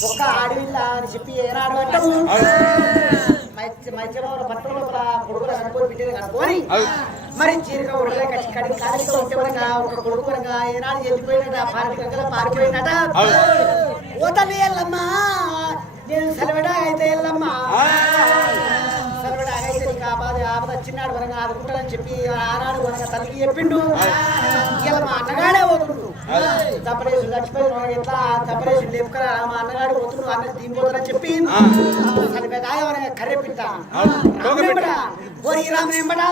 ఒక్క అడవిల్లా అని చెప్పి ఏనాడు పెట్టము మైత్రి పట్టణంలో కొడుకులు కనుక్కొని బిడ్డలు కనుక్కొని మరి చీరగా ఉడలే కట్టి కడిగి కాలితో ఉంటే వరంగా ఒక కొడుకు వరంగా ఏనాడు వెళ్ళిపోయినట పారిపోయినట ఓతని ఎల్లమ్మ నేను సెలవిడా అయితే ఎల్లమ్మ సెలవిడా అయితే నీకు ఆపద చిన్నాడు వరంగా ఆదుకుంటానని చెప్పి ఆనాడు వరంగా తల్లికి చెప్పిండు ఇలా మా అన్నగాడే పోతుండు తప్పరేసి చచ్చిపోయి ఎట్లా తప్పరేసి లేపుకరా మా అన్నగాడు పోతుండు అన్న దీనిపోతుందని చెప్పి సరిపోయి వరంగా కర్రె పిట్ట ఓరి రామేంబడా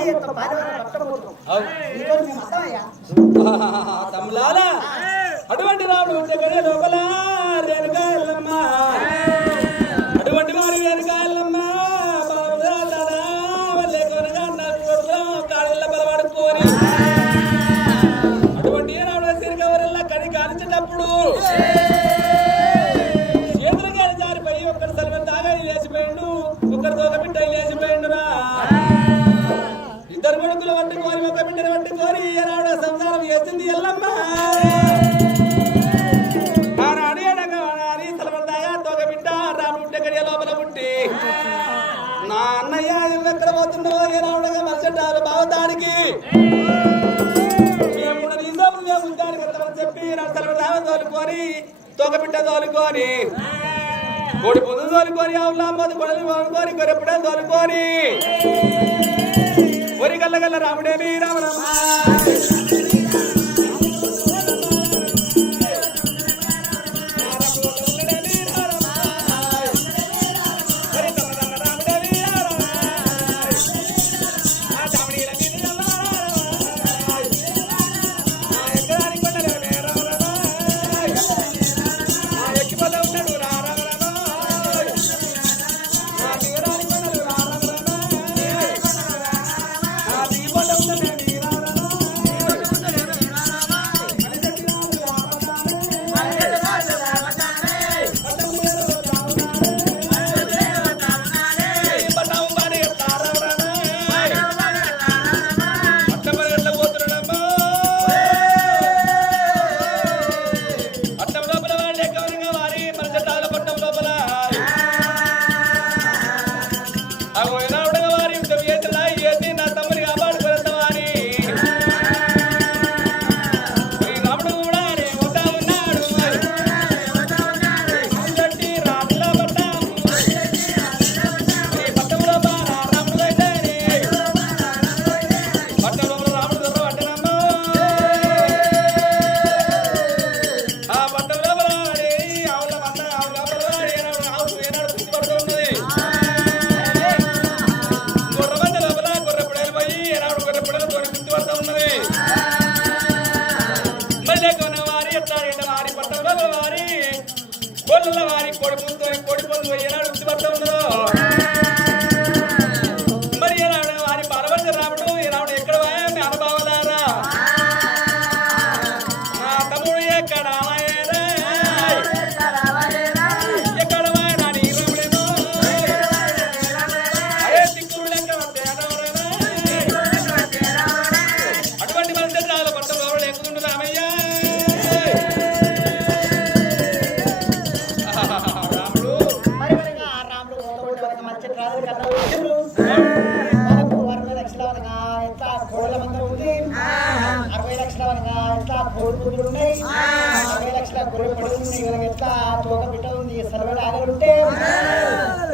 రాయేత్తో పారివారం పట్టబోతున్నాం నీతో మేము అర్థమయ్యా తమ్ములాల అటువంటి రాముడు ఉంటే గడియ లోపల రేణుకాయలమ్మ అటువంటి వారి రేణుకాయలమ్మ కాళ్ళ బలపడుకోని అటువంటి రాముడు తిరిగవరల్లా కడి కాల్చేటప్పుడు చేతులు కాని జారిపోయి ఒక్కరు సలవని తాగా లేచిపోయిండు ఒకరు తోక బిడ్డ లేచిపోయిండురా ఇద్దరు కొడుకులు పట్టుకోని ఒక బిడ్డను పట్టుకోని రాముడు సంసారం చేసింది ఎల్లమ్మ ఆనాడు ఎడగవాడారి సలవని తాగా తోక బిడ్డ రాముడు ఉంటే గడియ లోపల పుట్టి నా అన్నయ్య ఎక్కడ పోతున్నావో ఏ రాముడుగా మలచెట్టారు బావతానికి మేము నిందోపులు మేము ఉంటానికి వెళ్తామని చెప్పి నా సలవని తాగా తోలుకొని తోక బిడ్డ తోలుకొని కోడి పొద్దు తోలుకొని అవులా మొదటి కొడలు తోలుకొని కొరెప్పుడే తోలుకొని ఒరి గల్ల గల్ల రాముడేమి రామరామ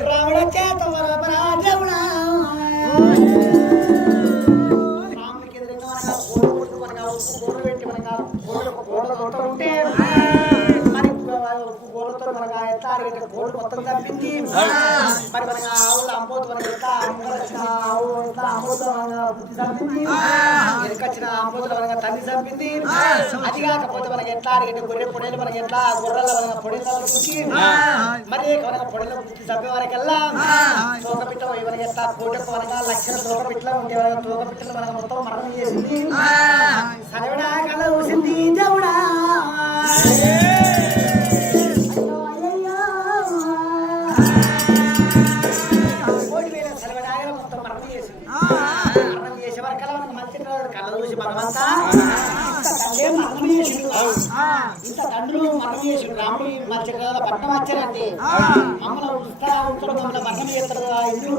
రాముడ చేత దేవుడా రాముడికి ఎదురుగా గోడు పెట్టి మనగా గోడలు ఉంటే మరి గోడతో మనగా ఎట్లా గోడు మొత్తం తప్పింది మరి మనగా ఆవులు అమ్మోతు మనకి ఎట్లా ఆవు ఎట్లా అమ్మోతు బుద్ధి తప్పింది ఎదుకొచ్చిన అమ్మోతులు మనగా తల్లి తప్పింది అది కాకపోతే మనకి ఎట్లా అడిగితే గొర్రె పొడేలు మనకి ఎట్లా గొర్రెల మనగా పొడేలు బుద్ధి మరి మనగా పొడేల బుద్ధి తప్పే వరకెల్లా తోక పిట్ట మనకి ఎట్లా కోటకు మనగా లక్షల తోక పిట్టలు ఉంటే తోక పిట్టలు మనకు మొత్తం మరణం చేసింది సరవడా కళ్ళ ఊసింది దేవుడా ఇంత తండ్రులు మరణం చేసి రాముడి మధ్య పట్టణం వచ్చారంటే మమ్మల్ని మమ్మల్ని మరణం చేస్తారు కదా ఇందులో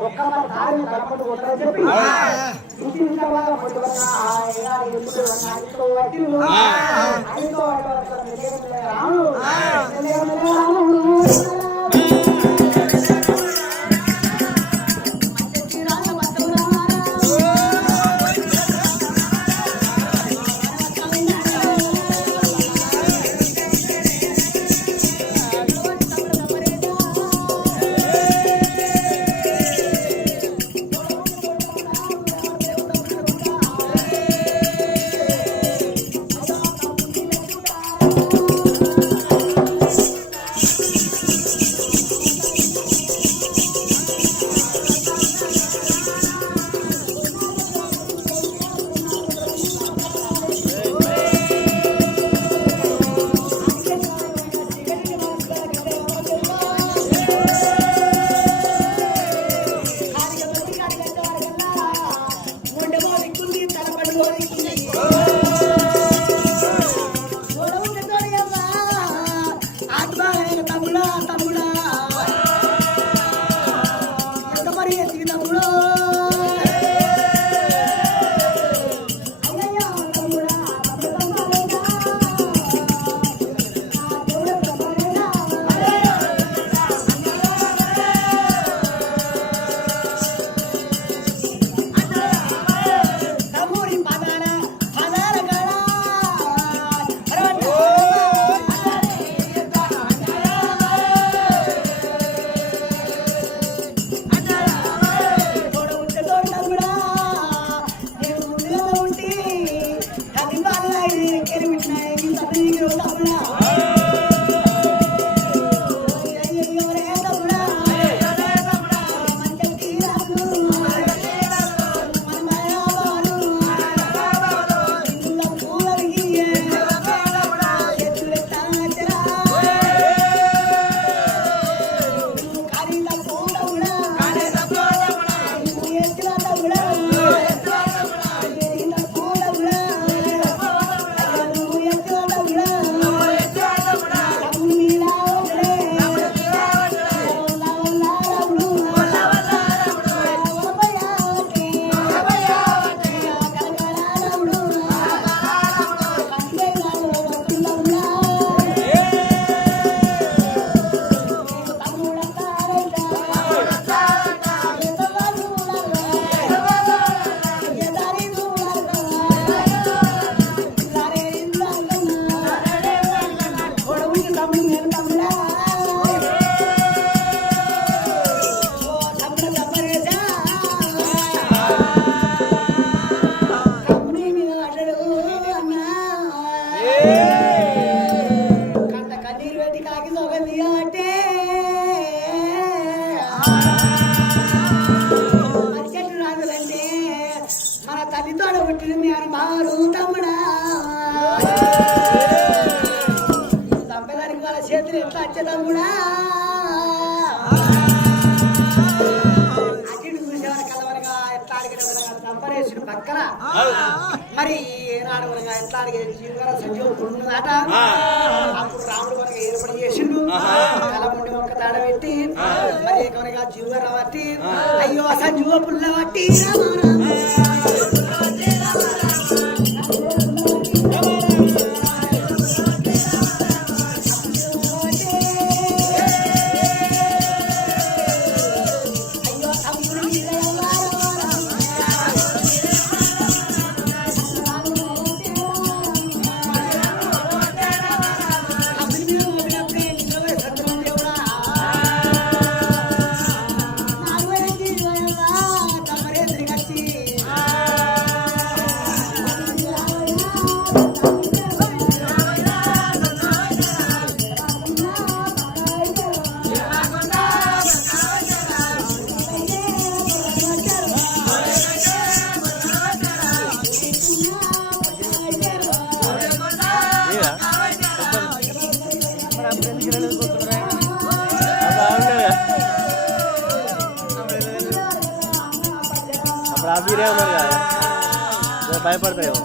ఒక్క దారిని కనపడి కొట్టారని చెప్పి తమ్ముడా పక్కన మరి ఏనాడు ఎట్లా సంజీవుడున్నదాట అప్పుడు రాముడు మనకి ఏర్పడి చేసిండు కలముండి ఒక్క తాడ పెట్టి మరి కనుక జీవర బట్టి అయ్యో సంజీవ పుల్ల బట్టి మీరే ఉన్నారు కదా భయపడతాయేమో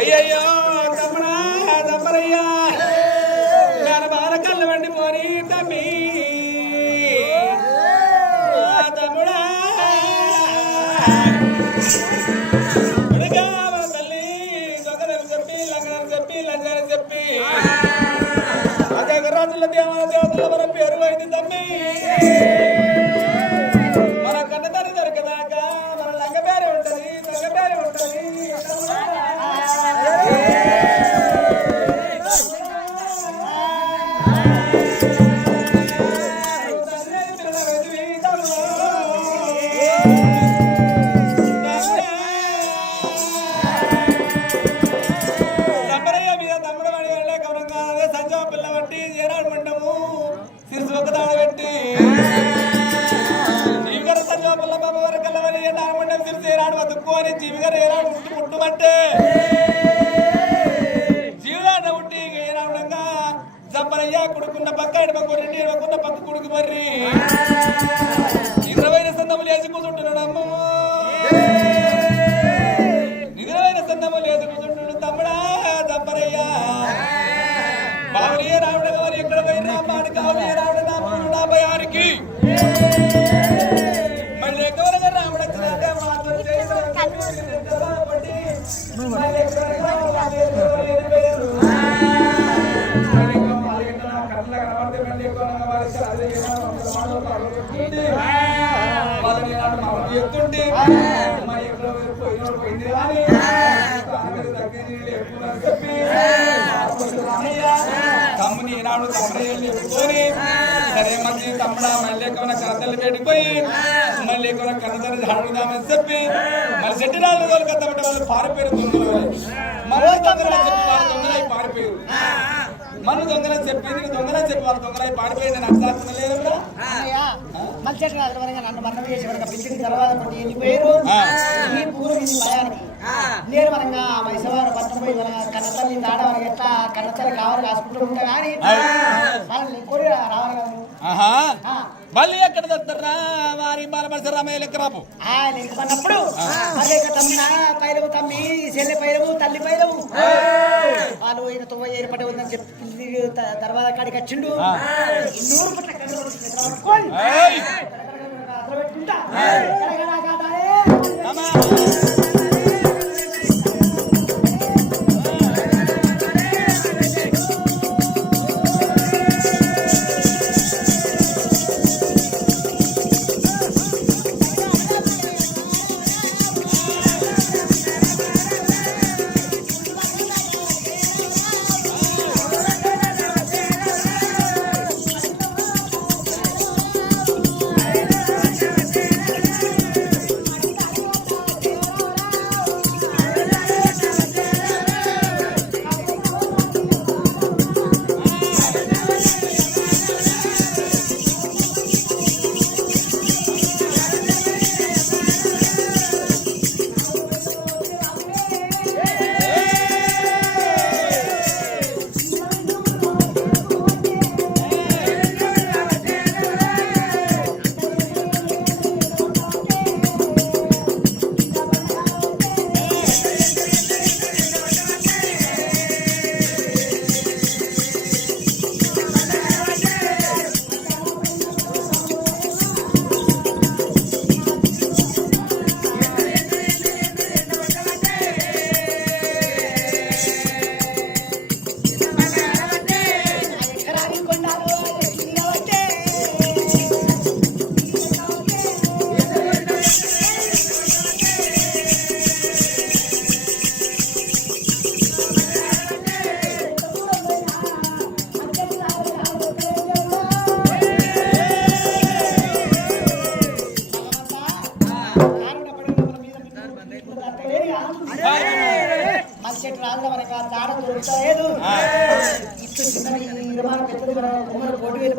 అయ్యయ్యో తమ్ముడా తమ్మరయ్యా బాల కళ్ళ వండి పోని తమ్మి వెనక మన తల్లి దొంగదని చెప్పి లంగని చెప్పి లంజని చెప్పి రాజుల దేవాల దేవతల మన పేరు అయింది తమ్మి మన కన్నతని దొరికదాకా మన లంగ పేరు ఉంటది దొంగ పేరు ఉంటది ముట్టుమంటే జీవనాన్న ఉట్టి ఏనాడంగా జంపరయ్య కొడుకున్న పక్క ఎడమకు రెండు ఎడమకున్న పక్క కొడుకు మర్రి 20 సందములు వేసి కూర్చుంటున్నాడు అమ్మ 20 సందములు వేసి కూర్చుంటున్నాడు తమ్ముడా జంపరయ్య బావరియే రావడం వారు ఎక్కడ పోయినా అమ్మాడు కావలియే రావడం నా 56కి మళ్ళీ ఎక్కువగా రావడం ఎత్తుంటే తమ్ముని ఈనాడు తమ్ముని ఎత్తుకొని సరే మంచి తమ్ముడా మళ్ళీ ఎక్కువ కన్నతల్లి పెట్టుకుపోయి మళ్ళీ ఎక్కువ కన్నతల్లి అడుగుదామని చెప్పి మళ్ళీ సెట్టిరాళ్ళు తోలుకొద్దామంటే వాళ్ళు పారిపోయారు దొంగలు మన దొంగలని చెప్పి వాళ్ళు దొంగలై పారిపోయారు మన దొంగలని చెప్పింది దొంగలని చెప్పి వాళ్ళు దొంగలై పారిపోయింది నేను అర్థం లేదు మళ్ళీ నన్ను మరణం చేసి పిలిచిన తర్వాత వెళ్ళిపోయారు ఈ పూర్వ భయానికి నేను మనగా మైసవారు పట్టపోయి మన కన్నతల్లి దాడ మనకి ఎట్లా కన్నతల్లి కావాలి కాసుకుంటూ ఉంటా కానీ వాళ్ళని కోరి రావాలి మళ్ళీ ఎక్కడ దొరుకుతారా వారి బాలమర్శ రామయ్య లెక్క రాపు అన్నప్పుడు తమ్మిన పైలవు తమ్మి చెల్లె పైలవు తల్లి పైలవు వాళ్ళు ఈయన తొవ్వ ఏర్పడి ఉందని చెప్పి తర్వాత కాడికి వచ్చిండు 200 పట్ల పెట్టుకుంటా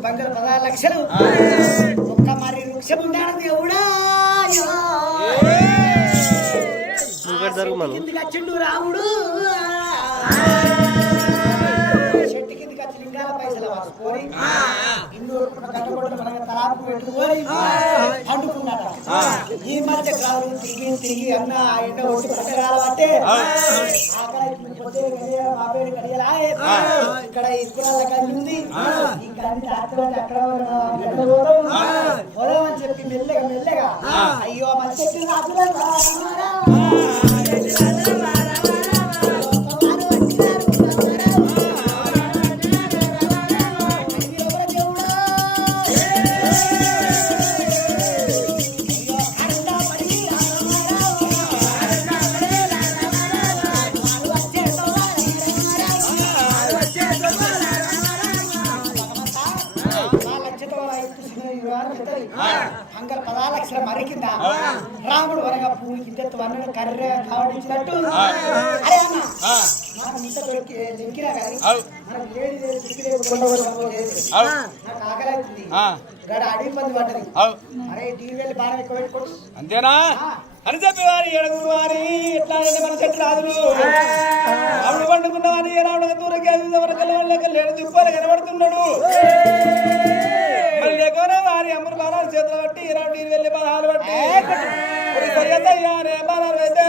బంగారు 16 లక్షలు ఒక్క మరి వృక్షం ఉండాలి దేవుడా కిందికి వచ్చిండు రాముడు చెట్టు కిందికి వచ్చి లింగాల పైసలు వాసుకొని తలాపు పెట్టుకొని పండుకున్నాట ఈ మధ్య కాదు తిరిగి అన్న ఎండ ఒట్టి పట్టగాల పట్టే ఇక్కడ ఇసుకురాల కళ్ళు ఉంది ఇంకా అక్కడ పోదామని చెప్పి మెల్లగా అయ్యో మన చెట్టు అంగ 10 లక్షల మరి కింద రాముడు వరగా పువ్వు కింద వన్నడు కర్ర కావడించినట్టు అరే అన్న నాకు ఇంత దొరికినా కానీ మనకు నాకు ఆకలి అవుతుంది గడ అడవి పంది పడ్డది అరే టీవీ వెళ్ళి బాగా ఎక్కువ పెట్టుకోడు అంతేనా అని చెప్పి వారి ఏడుగురు వారి ఎట్లా మన చెట్టు రాదులు ఆవిడ పండుకున్న వారి రావడం దూరకి లేడు దిప్పాలు కనబడుతున్నాడు మళ్ళీ లేకపోయినా వారి అమ్మరు బాణాలు చేతులు బట్టి రావడం టీవీ వెళ్ళి బాణాలు బట్టి సరిగ్గా బాణాలు అయితే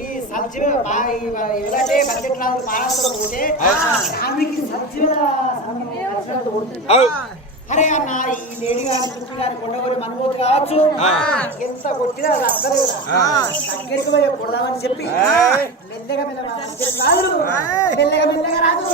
ఈ సబ్జీ ఎవరైతే బడ్జెట్ రాదు పాలనతో పోతే ఆమెకి సబ్జీల అరే అన్న ఈ లేడీ గారి చుట్టూ గారి కొండగోలు మనబోతు కావచ్చు ఎంత కొట్టినా అది అసలు దగ్గరికి పోయి కొడదామని చెప్పి మెల్లగా మెల్లగా రాదు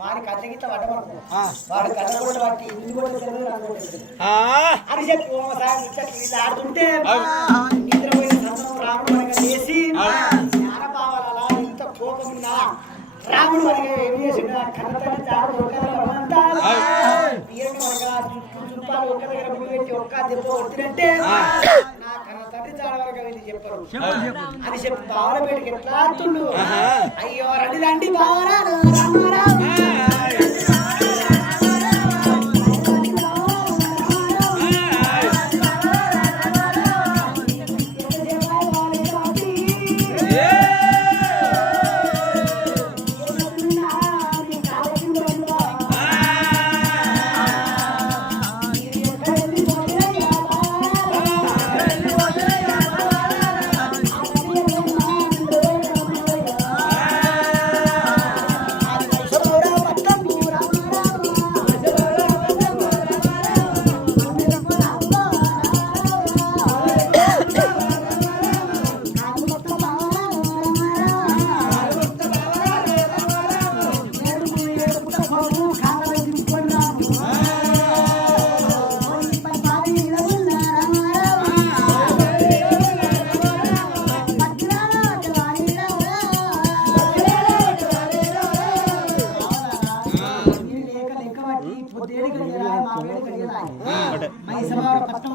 వారికి అద్దగిట్ల పడ్డమనుకో వాడు కట్టకూడదు బట్టి ఇల్లు కూడా అని చెప్పి ఇట్లా ఆడుతుంటే నిద్రపోయిన సంవత్సరం రాముడు మనకి చేసి జ్ఞానభావాలు అలా ఇంత కోపం ఉన్నా రాముడు మనకి ఏం చేసిండు కన్న తల్లి చాడు రూపాయలు ఒక్క దగ్గర ముడి పెట్టి ఒక్క దెబ్బ కొట్టినంటే నా కన్న తండ్రి చాడ వరకు వెళ్ళి చెప్పరు అని చెప్పి బావలపేటకి ఎట్లా ఆడుతుండు అయ్యో రండి రండి బావరాలు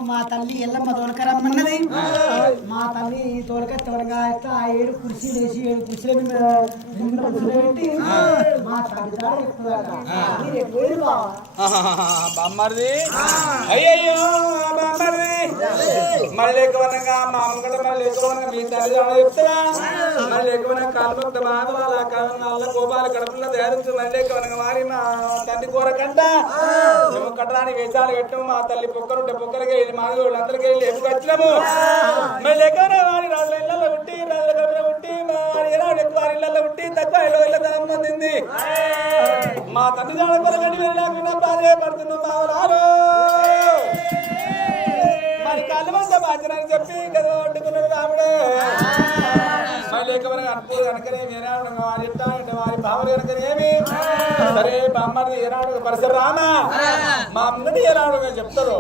మా తల్లి ఎల్లమ్మ తోలకరమ్మన్నది. మా తల్లి తోలకత్తవనగా 7 కుర్చీలు వేసి 7 కుర్చీల మీద పెట్టి మా తల్లి బామ్మర్ది అయ్యయ్యో బామ్మర్ది మళ్ళీ ఎక్కువనగా మా అమ్మగడ మళ్ళీ ఎక్కువనగా మీ తల్లి చెప్తారా మళ్ళీ ఎక్కువనగా కాలుపక్క మాధవాల కాళ్ళ గోపాల కడుపులో తయారు మళ్ళీ ఎక్కువనగా వారి మా తండ్రి కూరకంట మేము కట్టడానికి వేషాలు పెట్టాము మా తల్లి పొక్కరుంటే పొక్కలకి వెళ్ళి మాది వాళ్ళందరికీ వెళ్ళి ఎప్పుడు వచ్చినాము మళ్ళీ ఎక్కువనే వారి రాజుల ఇళ్ళల్లో ఉండి రాజుల గదిలో ఉండి వారి ఎక్కువ వారి ఇళ్ళల్లో ఉండి తక్కువ ఇళ్ళతనం పొందింది మా తండ్రి జాడ కొరగండి వెళ్ళకుండా బాధపడుతున్నాం మావలారు మరి కళ్ళు మంద బాధ్యనని చెప్పి కదా వండుకున్నాడు రాముడు మళ్ళీ ఎక్కువగా అనుకూలు కనుకనే ఏనాడు వారి ఇట్ట వారి భావన కనుకనేమి సరే బామ్మది ఏనాడు పరశురామ మా అమ్మని ఏనాడుగా చెప్తారు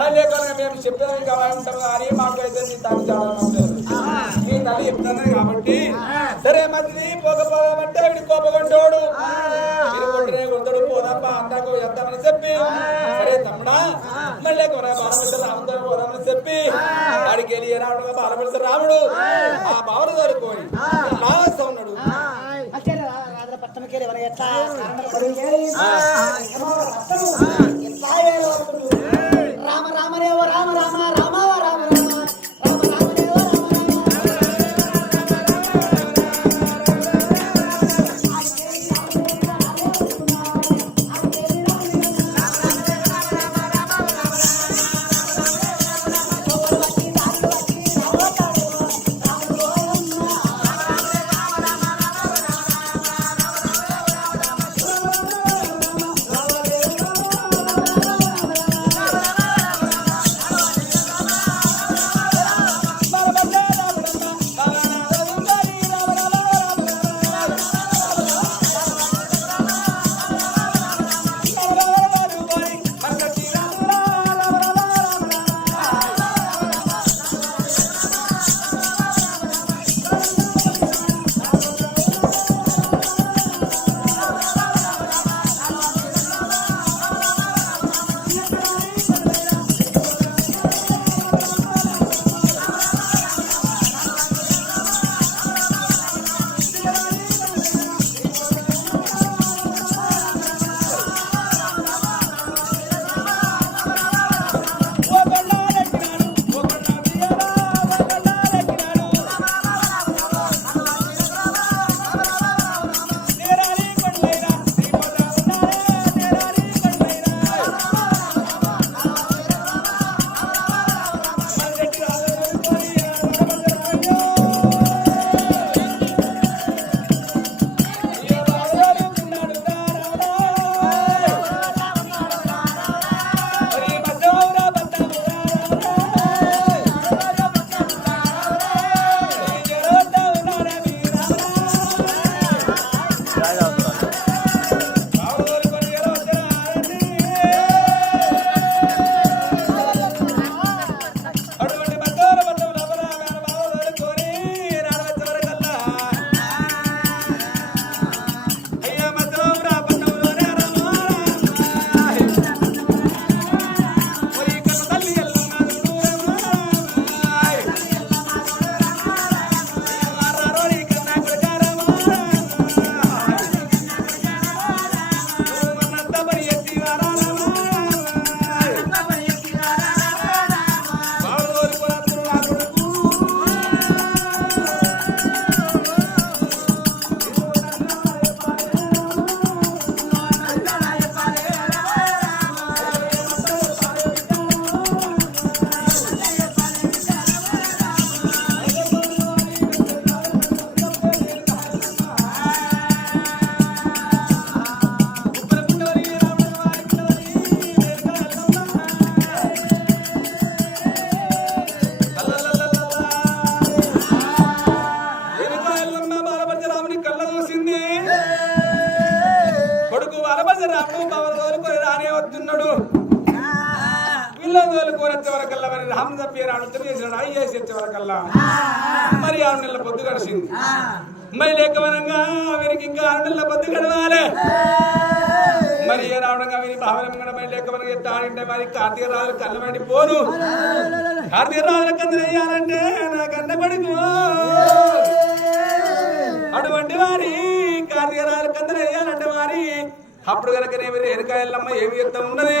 మళ్ళీ ఎక్కువగా మేము చెప్పేది ఇంకా ఉంటాం కానీ మాకైతే నీ తల్లి చాలా నీ తల్లి చెప్తాను కాబట్టి సరే మరి పోకపోదామంటే వీడి కోపగొంటోడు మీరు కొందడు పోదాంపా అందాకు చేద్దామని చెప్పి సరే తమ్ముడా మళ్ళీ బాలపడితే రాముతో పోదామని చెప్పి వాడికి వెళ్ళి ఏనాడుగా బాలపడితే రాముడు ఆ భావన దొరుకుని రావస్తా ఉన్నాడు పట్టణకెళ్ళి ఎట్లా రామ రామదేవ రామ రామ రామ రామ మరి 6 నెలల పొద్దు గడిచింది మరి లేకమనంగా వీరికి ఇంకా 6 నెలల పొద్దు గడవాలి మరి మరి ఏ రావడంగా విని భావన మరి లేక మనకి ఎత్తాడంటే మరి కార్తీక రాజులు కళ్ళమండి పోను కార్తీక రాజుల కన్ను వేయాలంటే నా కన్న కొడుకు అటువంటి వారి కార్తీక రాజుల కన్ను వేయాలంటే వారి అప్పుడు కనుక ఎనకాయలమ్మ ఏమి ఎత్తం ఉన్నది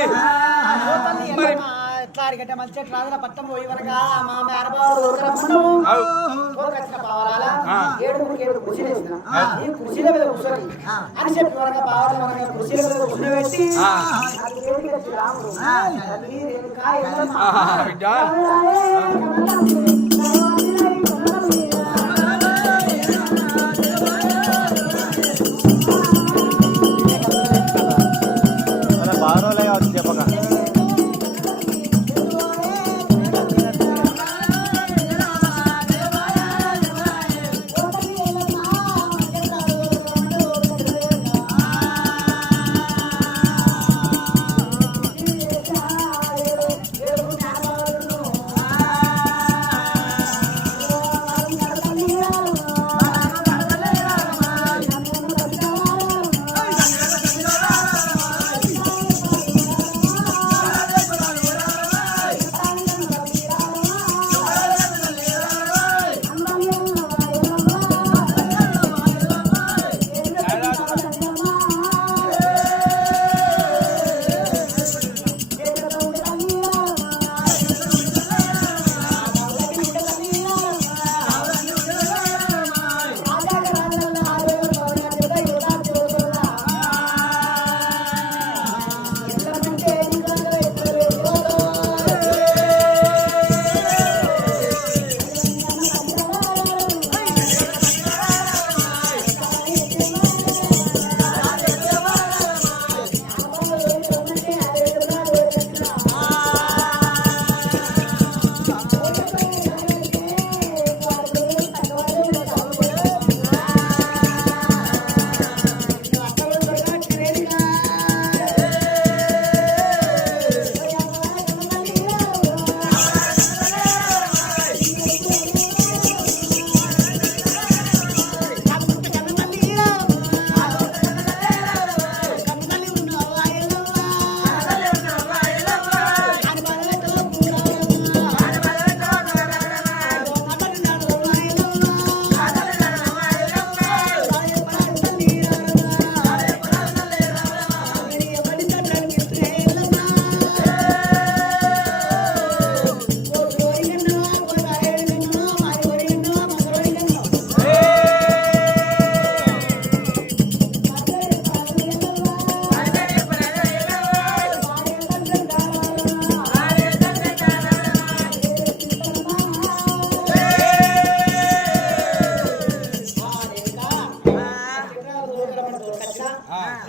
మరి ఎట్లాడిగట్ట మంచి రాజుల పట్టం పోయి వరగా మా మేరబాబు ఏడు కుర్చీలేసిన ఈ కుర్చీల మీద కూర్చొని అని చెప్పి వరగా బాగా కుర్చీల మీద కూర్చోబెట్టి రాముడు బాగా రోజులే కావచ్చు చెప్పక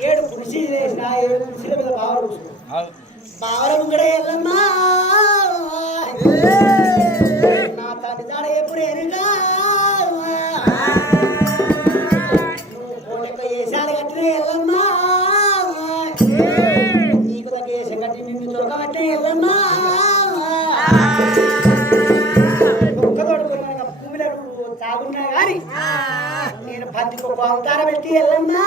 ఏడు కుర్చీలు వేసిన ఏడు కుర్చీల మీద బావలు బావల ముంగడ ఎల్లమ్మా నా తండ్రి జాడ ఎప్పుడు ఎనుగా నువ్వు కోటెక్క వేసాడు కట్టిన ఎల్లమ్మా నీకు తగ్గ వేసే కట్టి నిన్ను దొరకబట్టే ఎల్లమ్మా ఒక్కతోడు భూమిలో తాగున్నా గాని నేను పత్తికి ఒక అవతారం పెట్టి ఎల్లమ్మా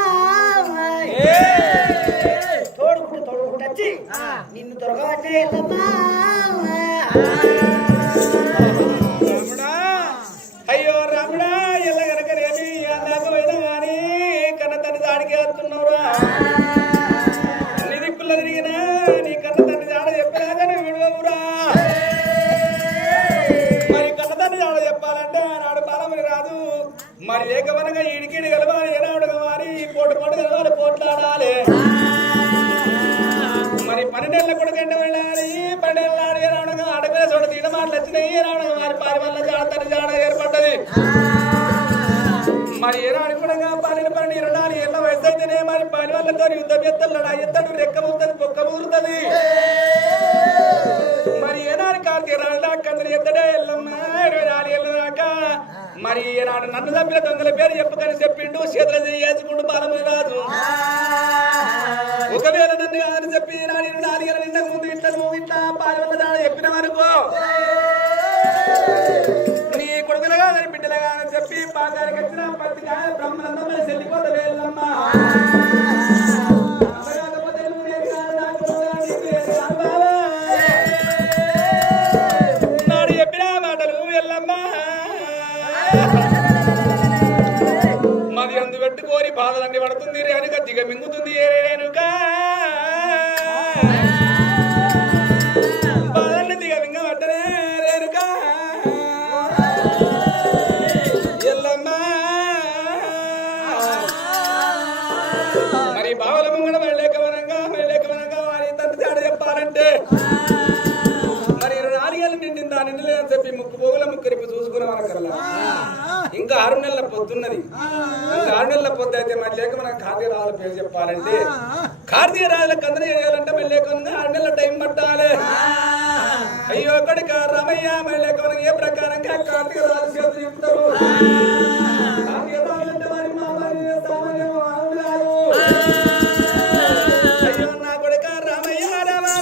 తోడుకుంటూ వచ్చి నిన్ను దొరకబట్టే ఎల్లమ్మా రాముడా అయ్యో రాముడా ఎల్ల గనకనేమి అందాక పోయినా గాని కన్న తండ్రి దాడికి వస్తున్నావురా అన్ని దిక్కుల తిరిగినా నీ కన్న తండ్రి జాడ చెప్పినాక నువ్వు విడవవురా మరి కన్న తండ్రి జాడ చెప్పాలంటే ఆనాడు బాలమని రాదు మరి ఏకవనగా ఈడికిడి గెలవాలి ఏనాడుగా వారి పోటు పోటు గెలవాలి పోట్లాడాలి మరి 12 ఏళ్ళ కొడుకంటే వెళ్ళాలి 12 ఏళ్ళ ఆడి ఏనాడుగా అడగలే చోట తీడ మాటలు వచ్చినాయి ఏనాడుగా వారి పారి వల్ల జాడ జాడ ఏర్పడ్డది మరి ఏనాడు కూడా 12 24 ఏళ్ళ వయసు అయితేనే మరి పారి వాళ్ళతో యుద్ధం ఎత్తలు ఎత్తడు రెక్క ముద్దది పొక్క ముదురుతుంది మరి ఏనాడు కార్తీక రాజులా కందరు ఎత్తడే ఎల్లమ్మ 24 ఏళ్ళ దాకా మరి ఈనాడు నన్ను తప్పిన దొంగల పేరు చెప్పకని చెప్పిండు చేతులు చేసుకుంటూ బాలమని రాజు ఒకవేళ నన్ను కాదని చెప్పి నాడు 24 ఏళ్ళ నిండక ముందు ఇట్లా నువ్వు ఇట్లా పాలి వల్ల దాడ చెప్పిన వరకు నీ కొడుకులు కాదని బిడ్డలు కాదని చెప్పి పాకానికి వచ్చిన పత్తికాయ బ్రహ్మలందరూ చెల్లిపోతుంది వెళ్ళమ్మా కాకపోతే మింగుతుంది రేణుక దిగ మింగుతుంది ఏ రేణుక బాధల్ని దిగ మింగబట్టనే రేణుక ఎల్లమ్మ మరి బావల ముంగడ మళ్ళేకవనంగా వారి తండ్రి చాడ చెప్పాలంటే మరి 4 ఏళ్ళు నిండిందా నిండలేదని చెప్పి ముక్కు పోగుల ముక్కరిపి చూసుకునే వరకల్లా ఇంకా 6 నెలల పొద్దున్నది. ఇంకా 6 నెలల పొద్దు అయితే మళ్ళీ లేక మన కార్తీక రాజుల పేరు చెప్పాలంటే కార్తీక రాజులకు అందరూ చేయాలంటే మళ్ళీ లేకుండా 6 నెలల టైం పట్టాలి. అయ్యో కొడుక రామయ్య మళ్ళీ లేక ఏ ప్రకారంగా కార్తీక రాజు చేతులు చెప్తారు. కార్తీక రాజు అంటే వారి మామని సామాన్య మానవుడు కాదు. అయ్యో నా కొడుక రామయ్య రామా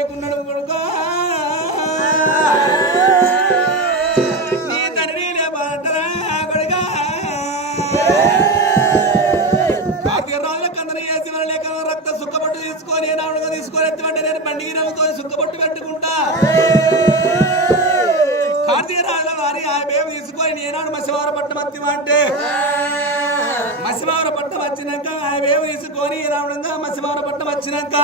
పైకున్నాడు కొడుక నీ తండ్రి లేపంటరా కొడుక రాజుల కందన వేసి మన లేక రక్త సుక్కబొట్టు తీసుకొని నాడుగా తీసుకొని ఎత్తుమంటే నేను బండికి నవ్వుకొని సుక్కబొట్టు పెట్టుకుంటా కార్తీక రాజుల వారి ఆ బేబు తీసుకొని నేనాడు మత్స్యవారపట్నం అంటే మత్స్యవారపట్నం వచ్చినాక ఆ బేబు తీసుకొని రావడంగా మత్స్యవారపట్నం వచ్చినాక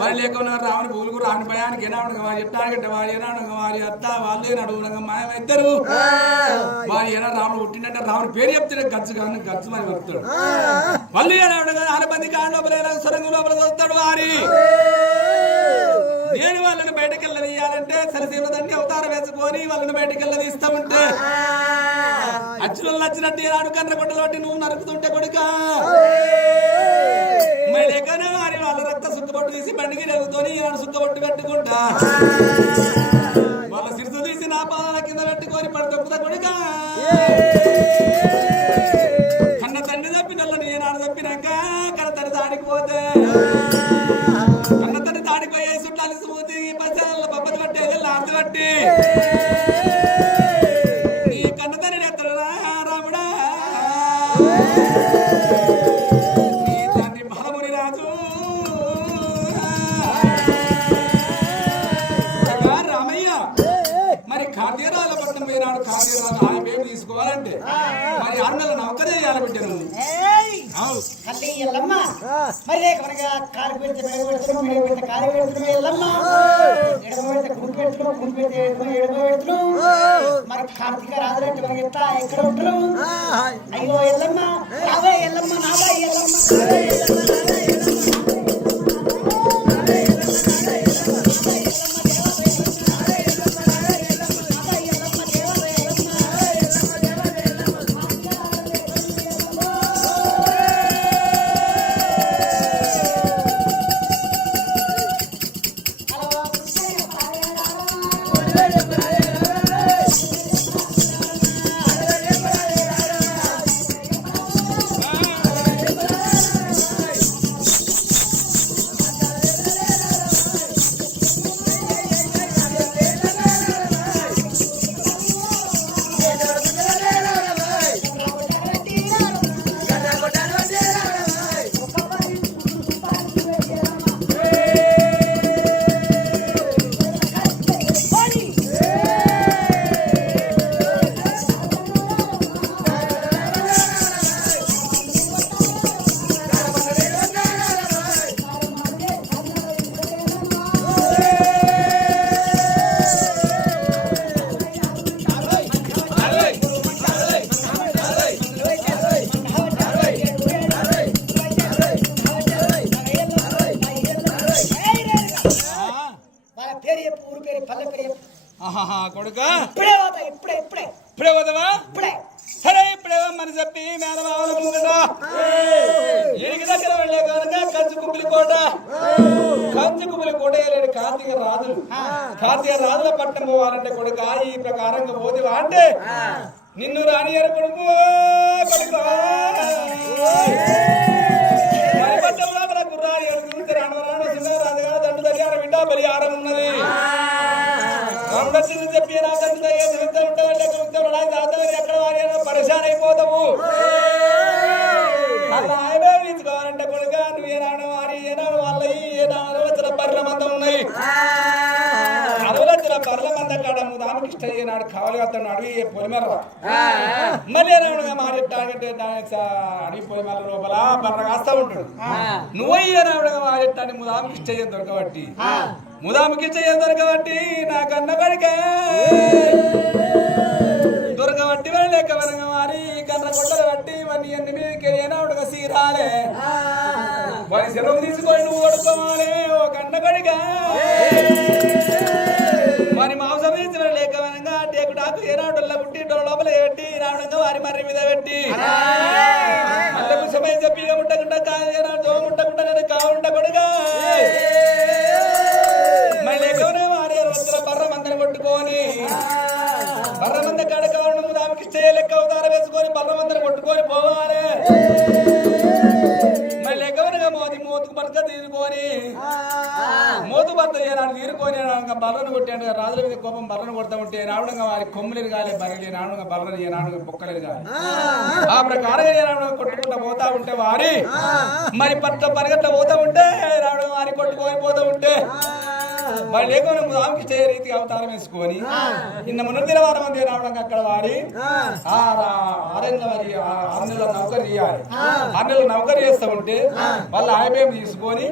మరి లేకుండా రావని పూలకు రావని భయానికి ఏనాడుగా వారి ఎట్టాడంటే వారి ఏనాడుగా వారి అత్త వాళ్ళు నడువుగా మాయమిద్దరు వారి ఏనా రాముడు పుట్టిందంటే రాముడు పేరు చెప్తే గచ్చు కానీ గచ్చు మరి వస్తాడు వాళ్ళు ఏనాడుగా 4 మంది కాళ్ళ లోపల సొరంగం లోపల వస్తాడు వారి నేను వాళ్ళని బయటకు వెళ్ళనియాలంటే సరసీమ దండి అవతారం వేసుకొని వాళ్ళని బయటకు వెళ్ళదీస్తా ఉంటే అచ్చులు నచ్చినట్టు ఏనాడు కన్న కొట్టలోటి నువ్వు నరుకుతుంటే కొడుక లేకనే వారి వాళ్ళ రక్త సుక్కబొట్టు తీసి బండికి నవ్వుకొని ఈనాడు సుక్కబొట్టు పెట్టుకుంటా వాళ్ళ సిరుసు తీసి నా పాదాల కింద పెట్టుకొని పడి తప్పుతా కొడుక కన్న తండ్రి తప్పినల్లని ఏనాడు తప్పినాక కన్న తండ్రి దాడికి పోతే కన్న తండ్రి దాడికి పోయే చుట్టాలి స్మూతి పచ్చాల పబ్బతి పట్టి ఏదైనా ఆర్తి పట్టి నీ కన్న తండ్రి ఎత్తరా రాముడా నీ తండ్రి బలముని రాజు రామయ్య మరి కార్తీరాల పట్టణం పోయినాడు కార్తీరాలు ఆయన పేరు తీసుకోవాలంటే మరి 6 నెలల నౌక చేయాలి బిడ్డను తల్లి ఎల్లమ్మ మరి లేకనగా కారు పెడితే పెడబెడుతున్నాం మెడ పెడితే కారు పెడుతున్నాం ఎల్లమ్మ ఎడమ పెడితే కుడి పెడుతున్నాం కుడి పెడితే ఎడమ పెడుతున్నాం మరి కార్తీక రాజులంటే మనకి ఎట్లా ఎక్కడ ఉంటారు అయ్యో ఎల్లమ్మ నావే ఎల్లమ్మ నావే ఎల్లమ్మ కొడుక ఇప్పుడే పోతా ఇప్పుడే పోతావా సరే ఇప్పుడే మరి చెప్పి మేనమావల ముందట ఏడికి దగ్గర వెళ్ళే కనుక కంచుకుమిలి కోట వెళ్ళాడు కార్తీక రాజుల పట్టణం పోవాలంటే కొడుక ఈ ప్రకారంగా పోతివా అంటే నిన్ను రానియరు కొడుకు కుర్రాని ఎడుగుంటే రాను చిన్నరాజుగా దండు దగ్గర బిడ్డ పరిహారం ఉన్నది రాముడొచ్చింది చెప్పి నా తండ్రి ఎక్కడ వారి పరిశాన్ అయిపోతావు అలా ఆయనే తీసుకోవాలంటే కొడుక నువ్వు ఏనాడు వారి ఏనాడు వాళ్ళ ఏనాడు వచ్చిన బర్రెల మంద ఉన్నాయి అడవులొచ్చిన బర్రెల మంద కాడ దానికి ఇష్టం ఏనాడు కావాలి అతను అడవి పొలిమర్ర మళ్ళీ ఏనాడుగా మారెట్టాడంటే అడవి పొలిమర్ర లోపల బర్ర కాస్తా ఉంటాడు నువ్వు ఏనాడుగా మారెట్టాన్ని ముదామికి ఇష్టం దొరకబట్టి ముదామికి ఇష్టం దొరకబట్టి నా కన్న పడిక దొరకబట్టి వెళ్ళలేక వరంగా మారి కన్న కొట్టలు బట్టి ఇవన్నీ అన్ని మీదకి ఏనాడుగా సీరాలే వారి సెలవు తీసుకొని నువ్వు కొడుకోవాలి ఓ కన్న కొడుక మరి మాంసం వేసి వెళ్ళలేక వరంగా టేకుటాకు ఏనాడుల్లో పుట్టి లోపల పెట్టి రావడంగా వారి మర్రి మీద పెట్టి మళ్ళీ పుష్పమై చెప్పి ముట్టకుండా ఏనాడు ముట్టకుండా నేను కావుంట కొడుక మళ్ళీ వారి రోజుల బర్ర మందని కొట్టుకొని బర్ర మంద కాడ కావడం దానికి లెక్క అవతారం వేసుకొని బర్ర మందని కొట్టుకొని పోవాలి మళ్ళీ ఎగవనగా మోతుకు పడక తీసుకొని బాధతో ఏనాడు తీరుకొని బర్రను కొట్టాడు రాజుల మీద కోపం బర్రను కొడతా ఉంటే రావడంగా వారి కొమ్ములేరు కాలే బర్రెలు ఏనాడుగా బర్రలు ఏనాడుగా బొక్కలేరు కాలే ఆ ప్రకారంగా ఏనాడుగా కొట్టుకుంటా పోతా ఉంటే వారి మరి పరిగెట్ల పోతా ఉంటే రావడం వారి కొట్టుకొని పోతా ఉంటే వాళ్ళు లేకుండా ఆమెకి చేయ రీతికి అవతారం వేసుకొని నిన్న మున్నదిన వారం మంది రావడం అక్కడ వాడి ఆరు నెలల నౌకరు చేయాలి 6 నెలల నౌకరు చేస్తా ఉంటే వాళ్ళు ఆయుబేం తీసుకొని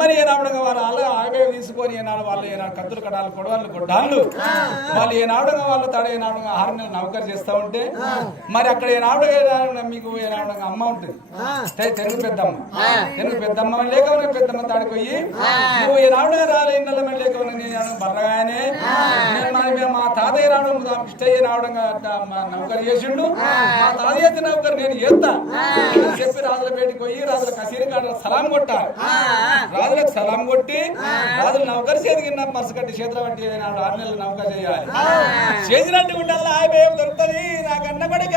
మరి ఏనాడుగా వాళ్ళు ఆయుబేం తీసుకొని ఏనాడు వాళ్ళు ఏనాడు కత్తులు కడాలు కొడవాళ్ళు కొడ్డాళ్ళు వాళ్ళు ఏనాడుగా వాళ్ళు తడ ఏనాడుగా 6 నెలల నౌకరు చేస్తా ఉంటే మరి అక్కడ ఏనాడుగా మీకు ఏనాడుగా అమ్మ ఉంటుంది తెలుగు పెద్దమ్మ లేకపోతే పెద్దమ్మ తాడిపోయి నువ్వు ఏనాడుగా రాలే నెల లేకపోతే నేను బర్రగానే మా తాతయ్య రావడం ఇష్టయ్య రావడం నౌకరు చేసిండు మా తాతయ్య నౌకరు నేను చేస్తా అని చెప్పి రాజుల బయటికి పోయి రాజుల కసీరి కాడ సలాం కొట్టాలి రాజులకు సలాం కొట్టి రాజులు నౌకరు చేతికి పర్సు కట్టి చేతులు పట్టి 6 నెలలు నౌకరు చేయాలి చేసినట్టు ఉండాలి ఆయ దొరుకుతుంది నాకు అన్న కొడుక